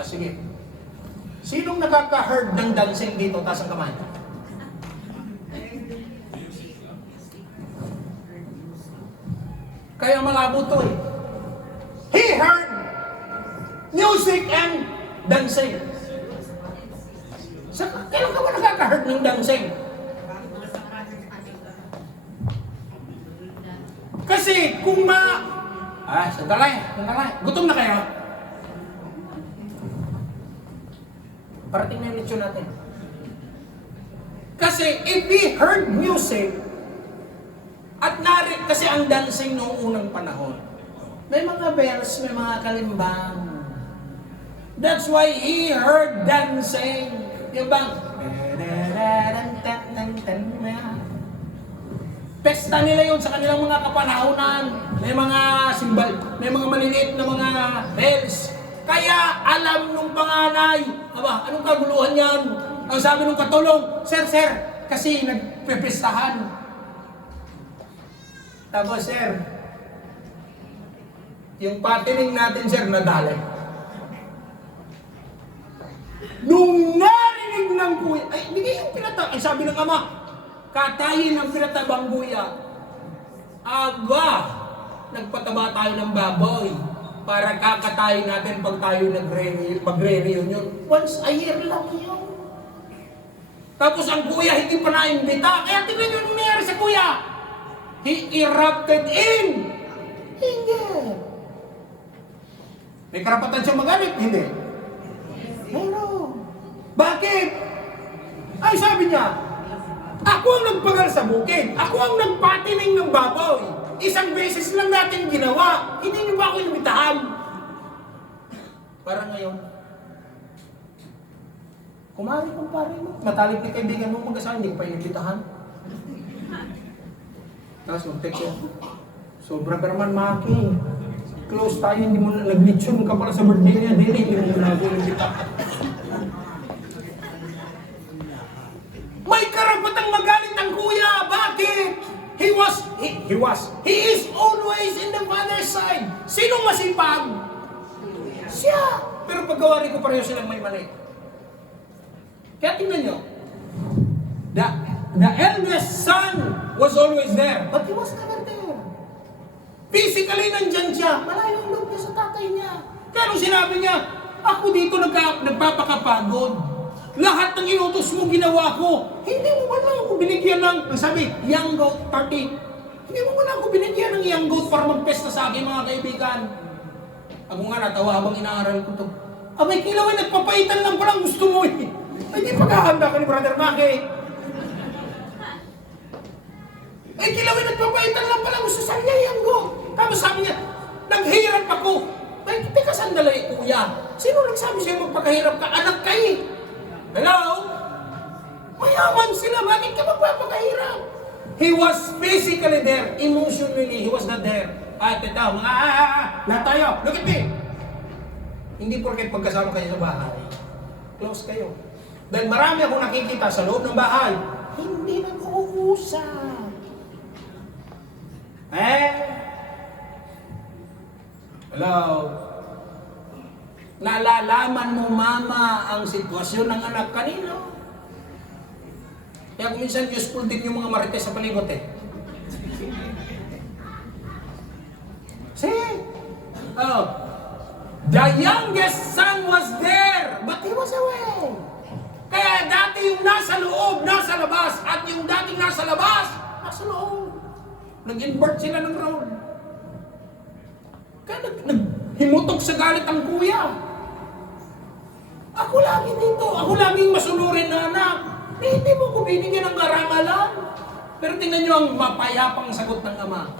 Sige. Sinong nakaka-heard ng dancing dito? Taas ang kamay. Kaya malabo to eh. He heard music and dancing. Kailan ka ba nakaka-heard ng dancing? Kasi kung sandali. Gutom na kayo? Parating na yung lechon natin. Kasi if we heard music, at kasi ang dancing noong unang panahon, may mga bells, may mga kalimbang. That's why he heard dancing. Yung bang, pesta nila yun sa kanilang mga kapanahunan. May mga simbal, may mga maliliit na mga bells. Kaya alam nung panganay, anong kaguluhan yan? Ang sabi nung katulong, Sir, kasi nagpepistahan. Tapos, sir, yung patining natin, sir, nadali. Nung narinig ng kuya, hindi yung ang sabi ng ama, katayin ng pinatabang kuya. Nagpataba tayo ng baboy para kakatayin natin pag tayo magre-reunion. Once a year lang yun. Tapos ang kuya hindi pa naimbita. Kaya tingnan nyo anong nangyari sa kuya. He erupted in anger. May karapatan siya magalit? Hindi. Meron. Bakit? Ay, sabi niya, ako ang nagpagal sa bukid. Ako ang nagpatining ng baboy. Isang beses lang natin ginawa. Hindi niyo ba ako inibitahan? Parang ngayon, kumari mo. Matalik ni kaibigan mo mag-asawa, hindi ko pa inibitahan. Tapos mag-text yan. Sobra ka naman, Maki. Close tayo, hindi mo na nag-lechon ka para sa birthday niya. Hindi mo na ako inibitahan. May karapatang magalit ang kuya. Bakit? He is always in the father's side. Sinong masipag? Siya. Pero pagkawari ko pareho silang may mali. Kaya tingnan nyo. The eldest son was always there, but he was never there. Physically nandyan siya. Malayo ang loob niya sa tatay niya. Kaya nung sinabi niya, ako dito nagpapakapagod. Lahat ng inutos mo, ginawa ko. Hindi mo man lang ako binigyan ng, sabi, young goat party. Hindi mo man lang ako binigyan ng young goat para magpesta sa akin, mga kaibigan. Ako nga natawa habang inaaral ko to. Abay, kilawin, nagpapaitan lang palang gusto mo eh. Ay, di paghahanda ka ni Brother Maki. Ay, kilawin, nagpapaitan lang palang gusto sa niya, young goat. Tapos sabi niya, naghirap ako. Ay, teka sandali, kuya. Sino nagsabi sa'yo magpakahirap ka? Anak ka eh. Hello? Mayaman sila. Bakit ka magpapakahirap? He was physically there. Emotionally, he was not there. At ito, lahat tayo. Look at me. Hindi porket pagkasama kayo sa bahay. Close kayo. Dahil marami akong nakikita sa loob ng bahay. Hindi nag-uusap. Hello? Nalalaman mo, mama, ang sitwasyon ng anak kanino. Kaya kung minsan useful din yung mga marites sa palibot eh. See? The youngest son was there, but he was away. Kaya dati yung nasa loob, nasa labas, at yung dating nasa labas, nasa loob. Nag-invert sila ng role. Kaya naghimutok sa galit ang kuya. Ako lagi dito. Ako laging masunurin na anak. Hindi mo ko binigyan ng karangalan. Pero tingnan nyo ang mapayapang sagot ng ama.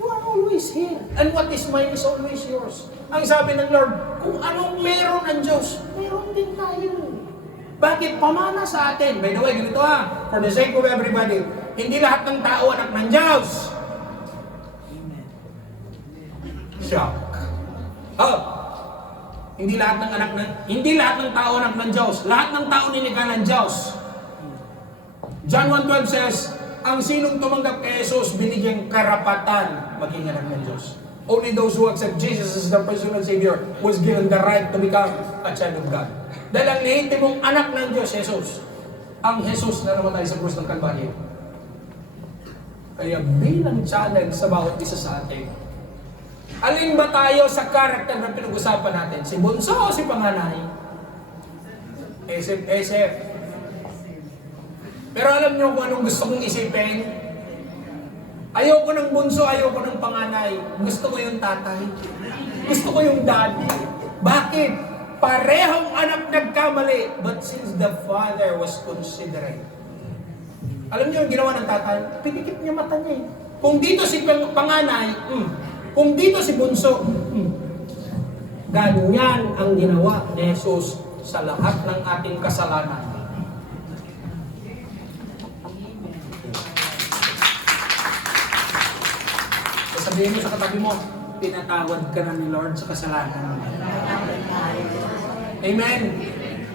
You are always here. And what is mine is always yours. Ang sabi ng Lord, kung anong meron ng Diyos, meron din tayo. Bakit? Pamana sa atin. By the way, ganito for the sake of everybody, hindi lahat ng tao anak ng Diyos. Shock. Hindi lahat ng tao anak ng Diyos. Lahat ng tao nilikha ng Diyos. John 1:12 says, ang sinong tumanggap kay Jesus, binigyang karapatan maging anak ng Diyos. Only those who accept Jesus as the personal Savior was given the right to become a child of God. Dahil ang lehitimong anak ng Diyos, Jesus. Ang Jesus na namatay sa krus ng Kalbaryo. Kaya bilang challenge sa bawat isa sa atin, alin ba tayo sa karakter na pinag-usapan natin? Si bunso o si panganay? SF. Pero alam niyo kung anong gusto kong isipin? Ayoko ng bunso, ayoko ng panganay. Gusto ko yung tatay. Gusto ko yung daddy. Bakit? Parehong anak nagkamali. But since the father was considerate. Alam niyo yung ginawa ng tatay? Pinikit niya mata niya. Kung dito si panganay, kung dito si bunso, ganyan ang ginawa ni Jesus sa lahat ng ating kasalanan. Sabihin mo sa katabi mo, pinatawad ka na ni Lord sa kasalanan. Amen.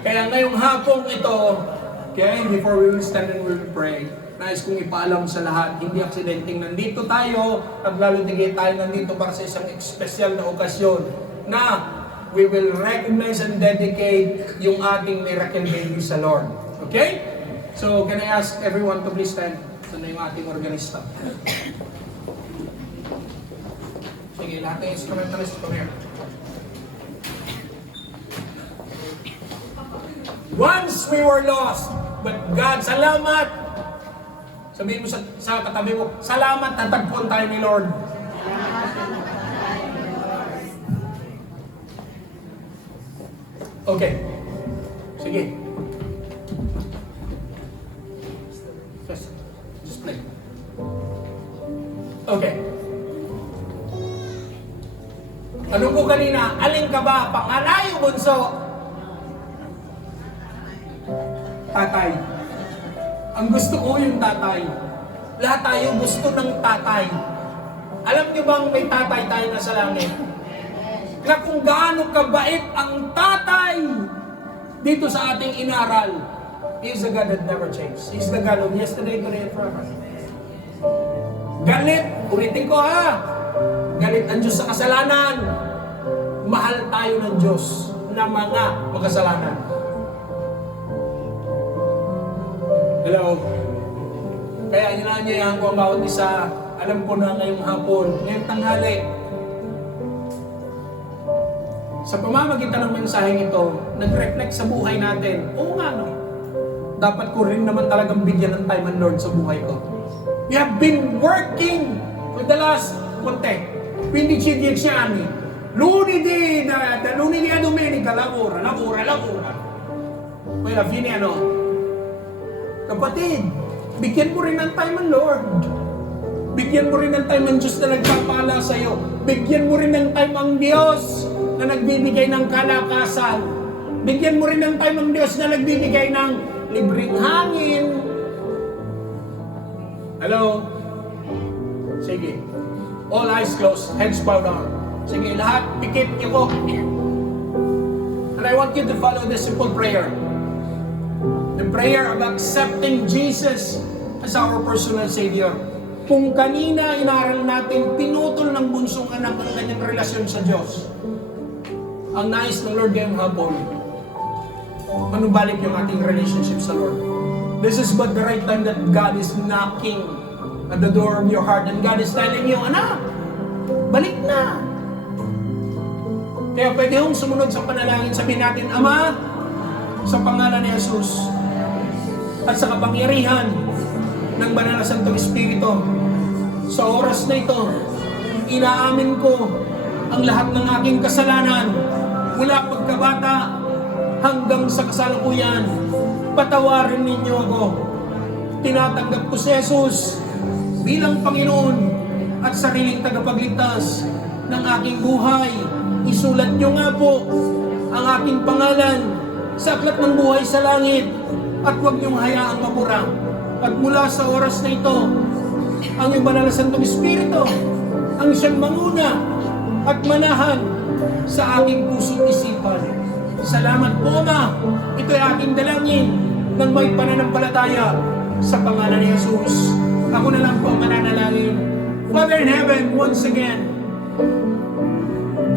Kaya ngayong hapong ito, okay, before we will stand and we will pray, nais kong ipaalam sa lahat, hindi aksidenteng nandito tayo, at lalo tigay tayo nandito para sa isang espesyal na okasyon na we will recognize and dedicate yung ating miracle baby sa Lord. Okay? So, can I ask everyone to please stand? Ito na yung ating organista. Sige, lahat ng instrumentalist, come here. Once we were lost, but God, salamat! Sabihin mo sa katabi mo, salamat natagpuan tayo ni Lord. Okay. Sige. Just play. Okay. Tanong ko kanina, alin ka ba? Panganay o bunso? Tatay. Ang gusto ko yung tatay. Lahat tayo gusto ng tatay. Alam niyo bang may tatay tayo na sa langit? Na kung gaano kabait ang tatay dito sa ating inaral, He is a God that never changes. He is the God of yesterday, today, and forever. Galit, ulitin ko galit ang Diyos sa kasalanan. Mahal tayo ng Diyos na mga makasalanan. Hello? Kaya inanyayahan ko ang bawat isa. Alam ko na ngayong hapon, ngayong tanghali. Sa pamamagitan ng mensaheng ito, nag-reflect sa buhay natin. Oo nga, no? Dapat ko rin naman talagang bigyan ng time and Lord sa buhay ko. We have been working for the last, 15 anni. Lunedì a domenica lavora. Poi alla fine Kapatid, bigyan mo rin ng time ang Lord. Bigyan mo rin ng time ang Diyos na nagpapala sa iyo. Bigyan mo rin ng time ang Diyos na nagbibigay ng kalakasan. Bigyan mo rin ng time ang Diyos na nagbibigay ng libreng hangin. Hello? Sige. All eyes closed, heads bowed down. Sige, lahat, pikit niyo po. And I want you to follow this simple prayer. The prayer of accepting Jesus as our personal Savior. Kung kanina inaral natin, pinutol ng bunsong anak ang kanyang relasyon sa Diyos. Ang nais ng Lord ngayong hapon, manubalik yung ating relationship sa Lord. This is but the right time that God is knocking at the door of your heart and God is telling you, anak, balik na. Kaya pwede hong sumunod sa panalangin, sabihin natin, Ama, sa pangalan ni Jesus at sa kapangyarihan ng Banal na Santong Espiritu, sa oras na ito, inaamin ko ang lahat ng aking kasalanan mula pagkabata hanggang sa kasalukuyan. Patawarin ninyo ako. Tinatanggap ko si Jesus bilang Panginoon at sariling tagapagligtas ng aking buhay. Isulat niyo nga po ang aking pangalan sa aklat ng buhay sa langit at huwag niyong hayaang mapura. At mula sa oras na ito, ang iyong Banal na Santong Espiritu ang siyang manguna at manahan sa aking puso't isipan. Salamat po, Ama. Ito'y aking dalangin ng may pananampalataya sa pangalan ni Jesus. Ako na lang po ang mananalangin. Father in heaven, once again,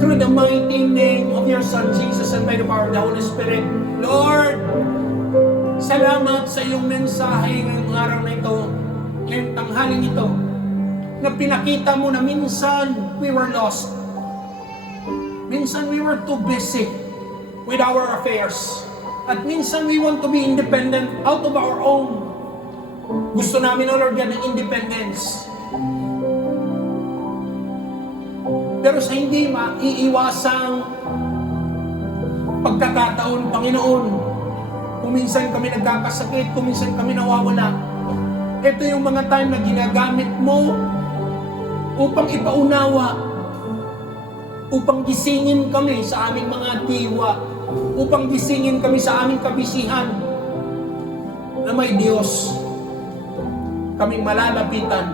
through the mighty name of your Son, Jesus, and by the power of the Holy Spirit, Lord, salamat sa iyong mensahe ngayong araw na ito, ngayong tanghaling ito, na pinakita mo na minsan we were lost. Minsan we were too busy with our affairs. At minsan we want to be independent out of our own. Gusto namin, O Lord God, ng independence. Pero sa hindi maiiwasang pagkakataon, Panginoon, kung minsan kami nagkakasakit, kung minsan kami nawawala, ito yung mga time na ginagamit mo upang ipaunawa, upang gisingin kami sa aming mga diwa, upang gisingin kami sa aming kabisihan na may Diyos kaming malalapitan.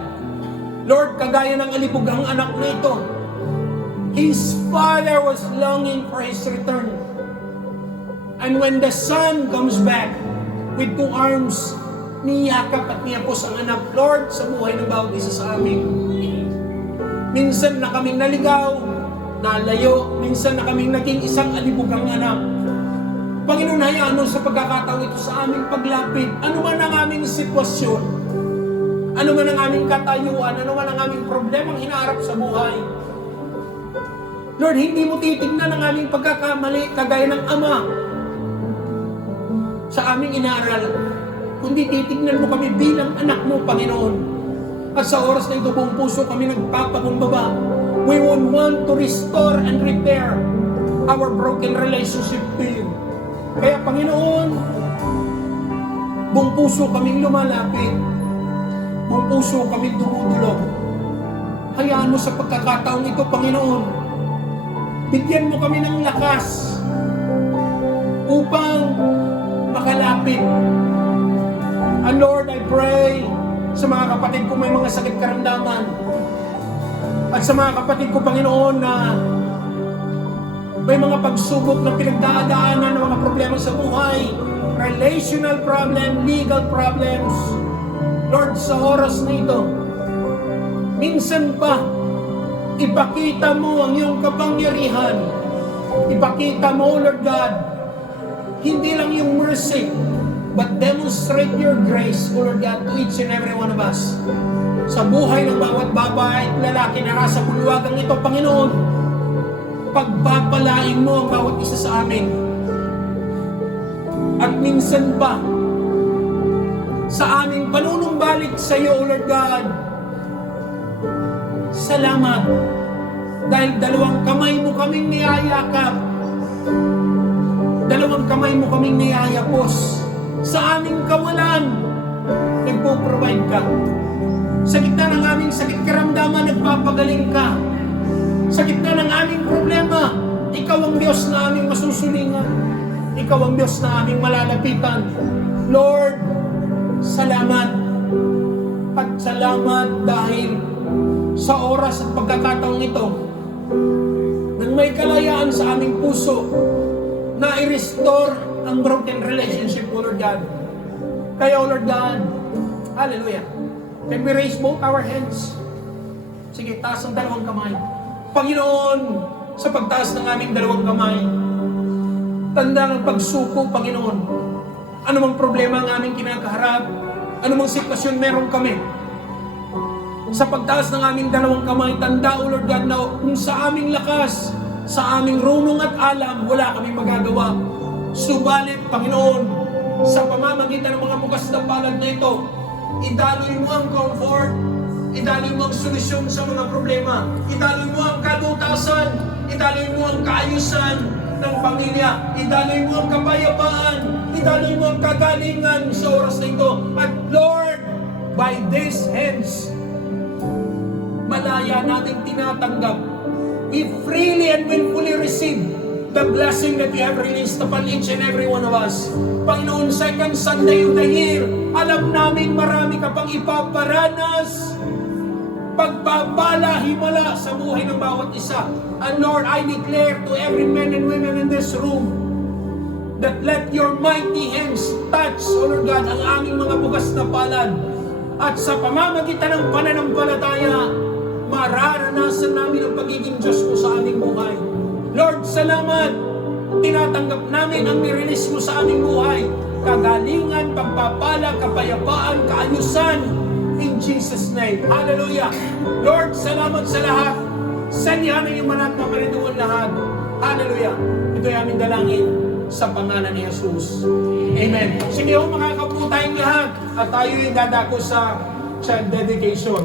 Lord, kagaya ng alibugang anak na ito, his father was longing for his return. And when the son comes back with two arms, niyakap at niyapos ang anak. Lord, sa buhay ng bawat isa sa amin, minsan na kaming naligaw, nalayo, minsan na kaming naging isang alibugang anak. Panginoon, hayaan mo sa pagkakataon ito sa aming paglapit, ano man ang aming sitwasyon, ano man ang aming katayuan, ano man ang aming problemang hinaharap sa buhay. Lord, hindi mo titignan ang aming pagkakamali kagaya ng Ama sa aming inaral, kundi titignan mo kami bilang anak mo, Panginoon. At sa oras na ito, buong puso kami nagpapakumbaba. We would want to restore and repair our broken relationship to you. Kaya, Panginoon, buong puso kaming lumalapit. Buong puso kaming dumudulog. Hayaan mo sa pagkakataong ito, Panginoon, bigyan mo kami ng lakas upang makalapit. And Lord, I pray sa mga kapatid ko may mga sakit karamdaman, at sa mga kapatid ko, Panginoon, na may mga pagsubok na pinagdadaanan ng mga problema sa buhay, relational problem, legal problems. Lord, sa oras na ito, minsan pa, ipakita mo ang iyong kapangyarihan. Ipakita mo, Lord God, hindi lang yung mercy, but demonstrate your grace, O Lord God, to each and every one of us. Sa buhay ng bawat babae at lalaki na nasa bulwagang ito, Panginoon, pagpapalain mo ang bawat isa sa amin. At minsan pa, sa aming panunumbalik sa iyo, O Lord God, salamat dahil dalawang kamay mo kaming niyayakap, dalawang kamay mo kaming niyayapos. Sa aming kawalan, nagpo-provide ka. Sa gitna ng aming sakit karamdaman, nagpapagaling ka. Sa gitna ng aming problema, ikaw ang Diyos na aming masusulingan. Ikaw ang Diyos na aming malalapitan. Lord, salamat. At salamat dahil sa oras at pagkakataong ito, nang may kalayaan sa aming puso, na i-restore ang broken relationship, O Lord God. Kaya, O Lord God, hallelujah. Can we raise both our hands? Sige, taas ang dalawang kamay. Panginoon, sa pagtaas ng aming dalawang kamay, tanda ng pagsuko, Panginoon. Ano mang problema ang aming kinakaharap, ano mang sitwasyon meron kami. Sa pagtaas ng aming dalawang kamay, tanda, O Lord God, na kung sa aming lakas, sa aming runong at alam, wala kaming magagawa. Subalit, Panginoon, sa pamamagitan ng mga bukas na palad na ito, idaloy mo ang comfort, idaloy mo ang solusyon sa mga problema, idaloy mo ang kalutasan, idaloy mo ang kaayusan ng pamilya, idaloy mo ang kapayapaan, idaloy mo ang kagalingan sa oras na ito. At Lord, by these hands, malaya nating tinatanggap, we freely and willfully receive the blessing that you have released upon each and every one of us. Panginoon, second Sunday of the year, alam namin marami ka pang ipaparanas pagpapala, himala sa buhay ng bawat isa. And Lord, I declare to every man and women in this room that let your mighty hands touch, O Lord God, ang aming mga bukas na palad. At sa pamamagitan ng pananampalataya, mararanasan namin ang pagiging Diyos mo sa aming buhay. Lord, salamat! Tinatanggap namin ang nirelease mo sa aming buhay. Kagalingan, pagpapala, kapayapaan, kaayusan. In Jesus' name. Hallelujah. Lord, salamat sa lahat. Sanyahan ang iyong manat na parinduan lahat. Hallelujah. Ito ay aming dalangin sa pangalan ni Jesus. Amen. Sige ho, makakapo tayong lahat at tayo yung dadako sa child dedication.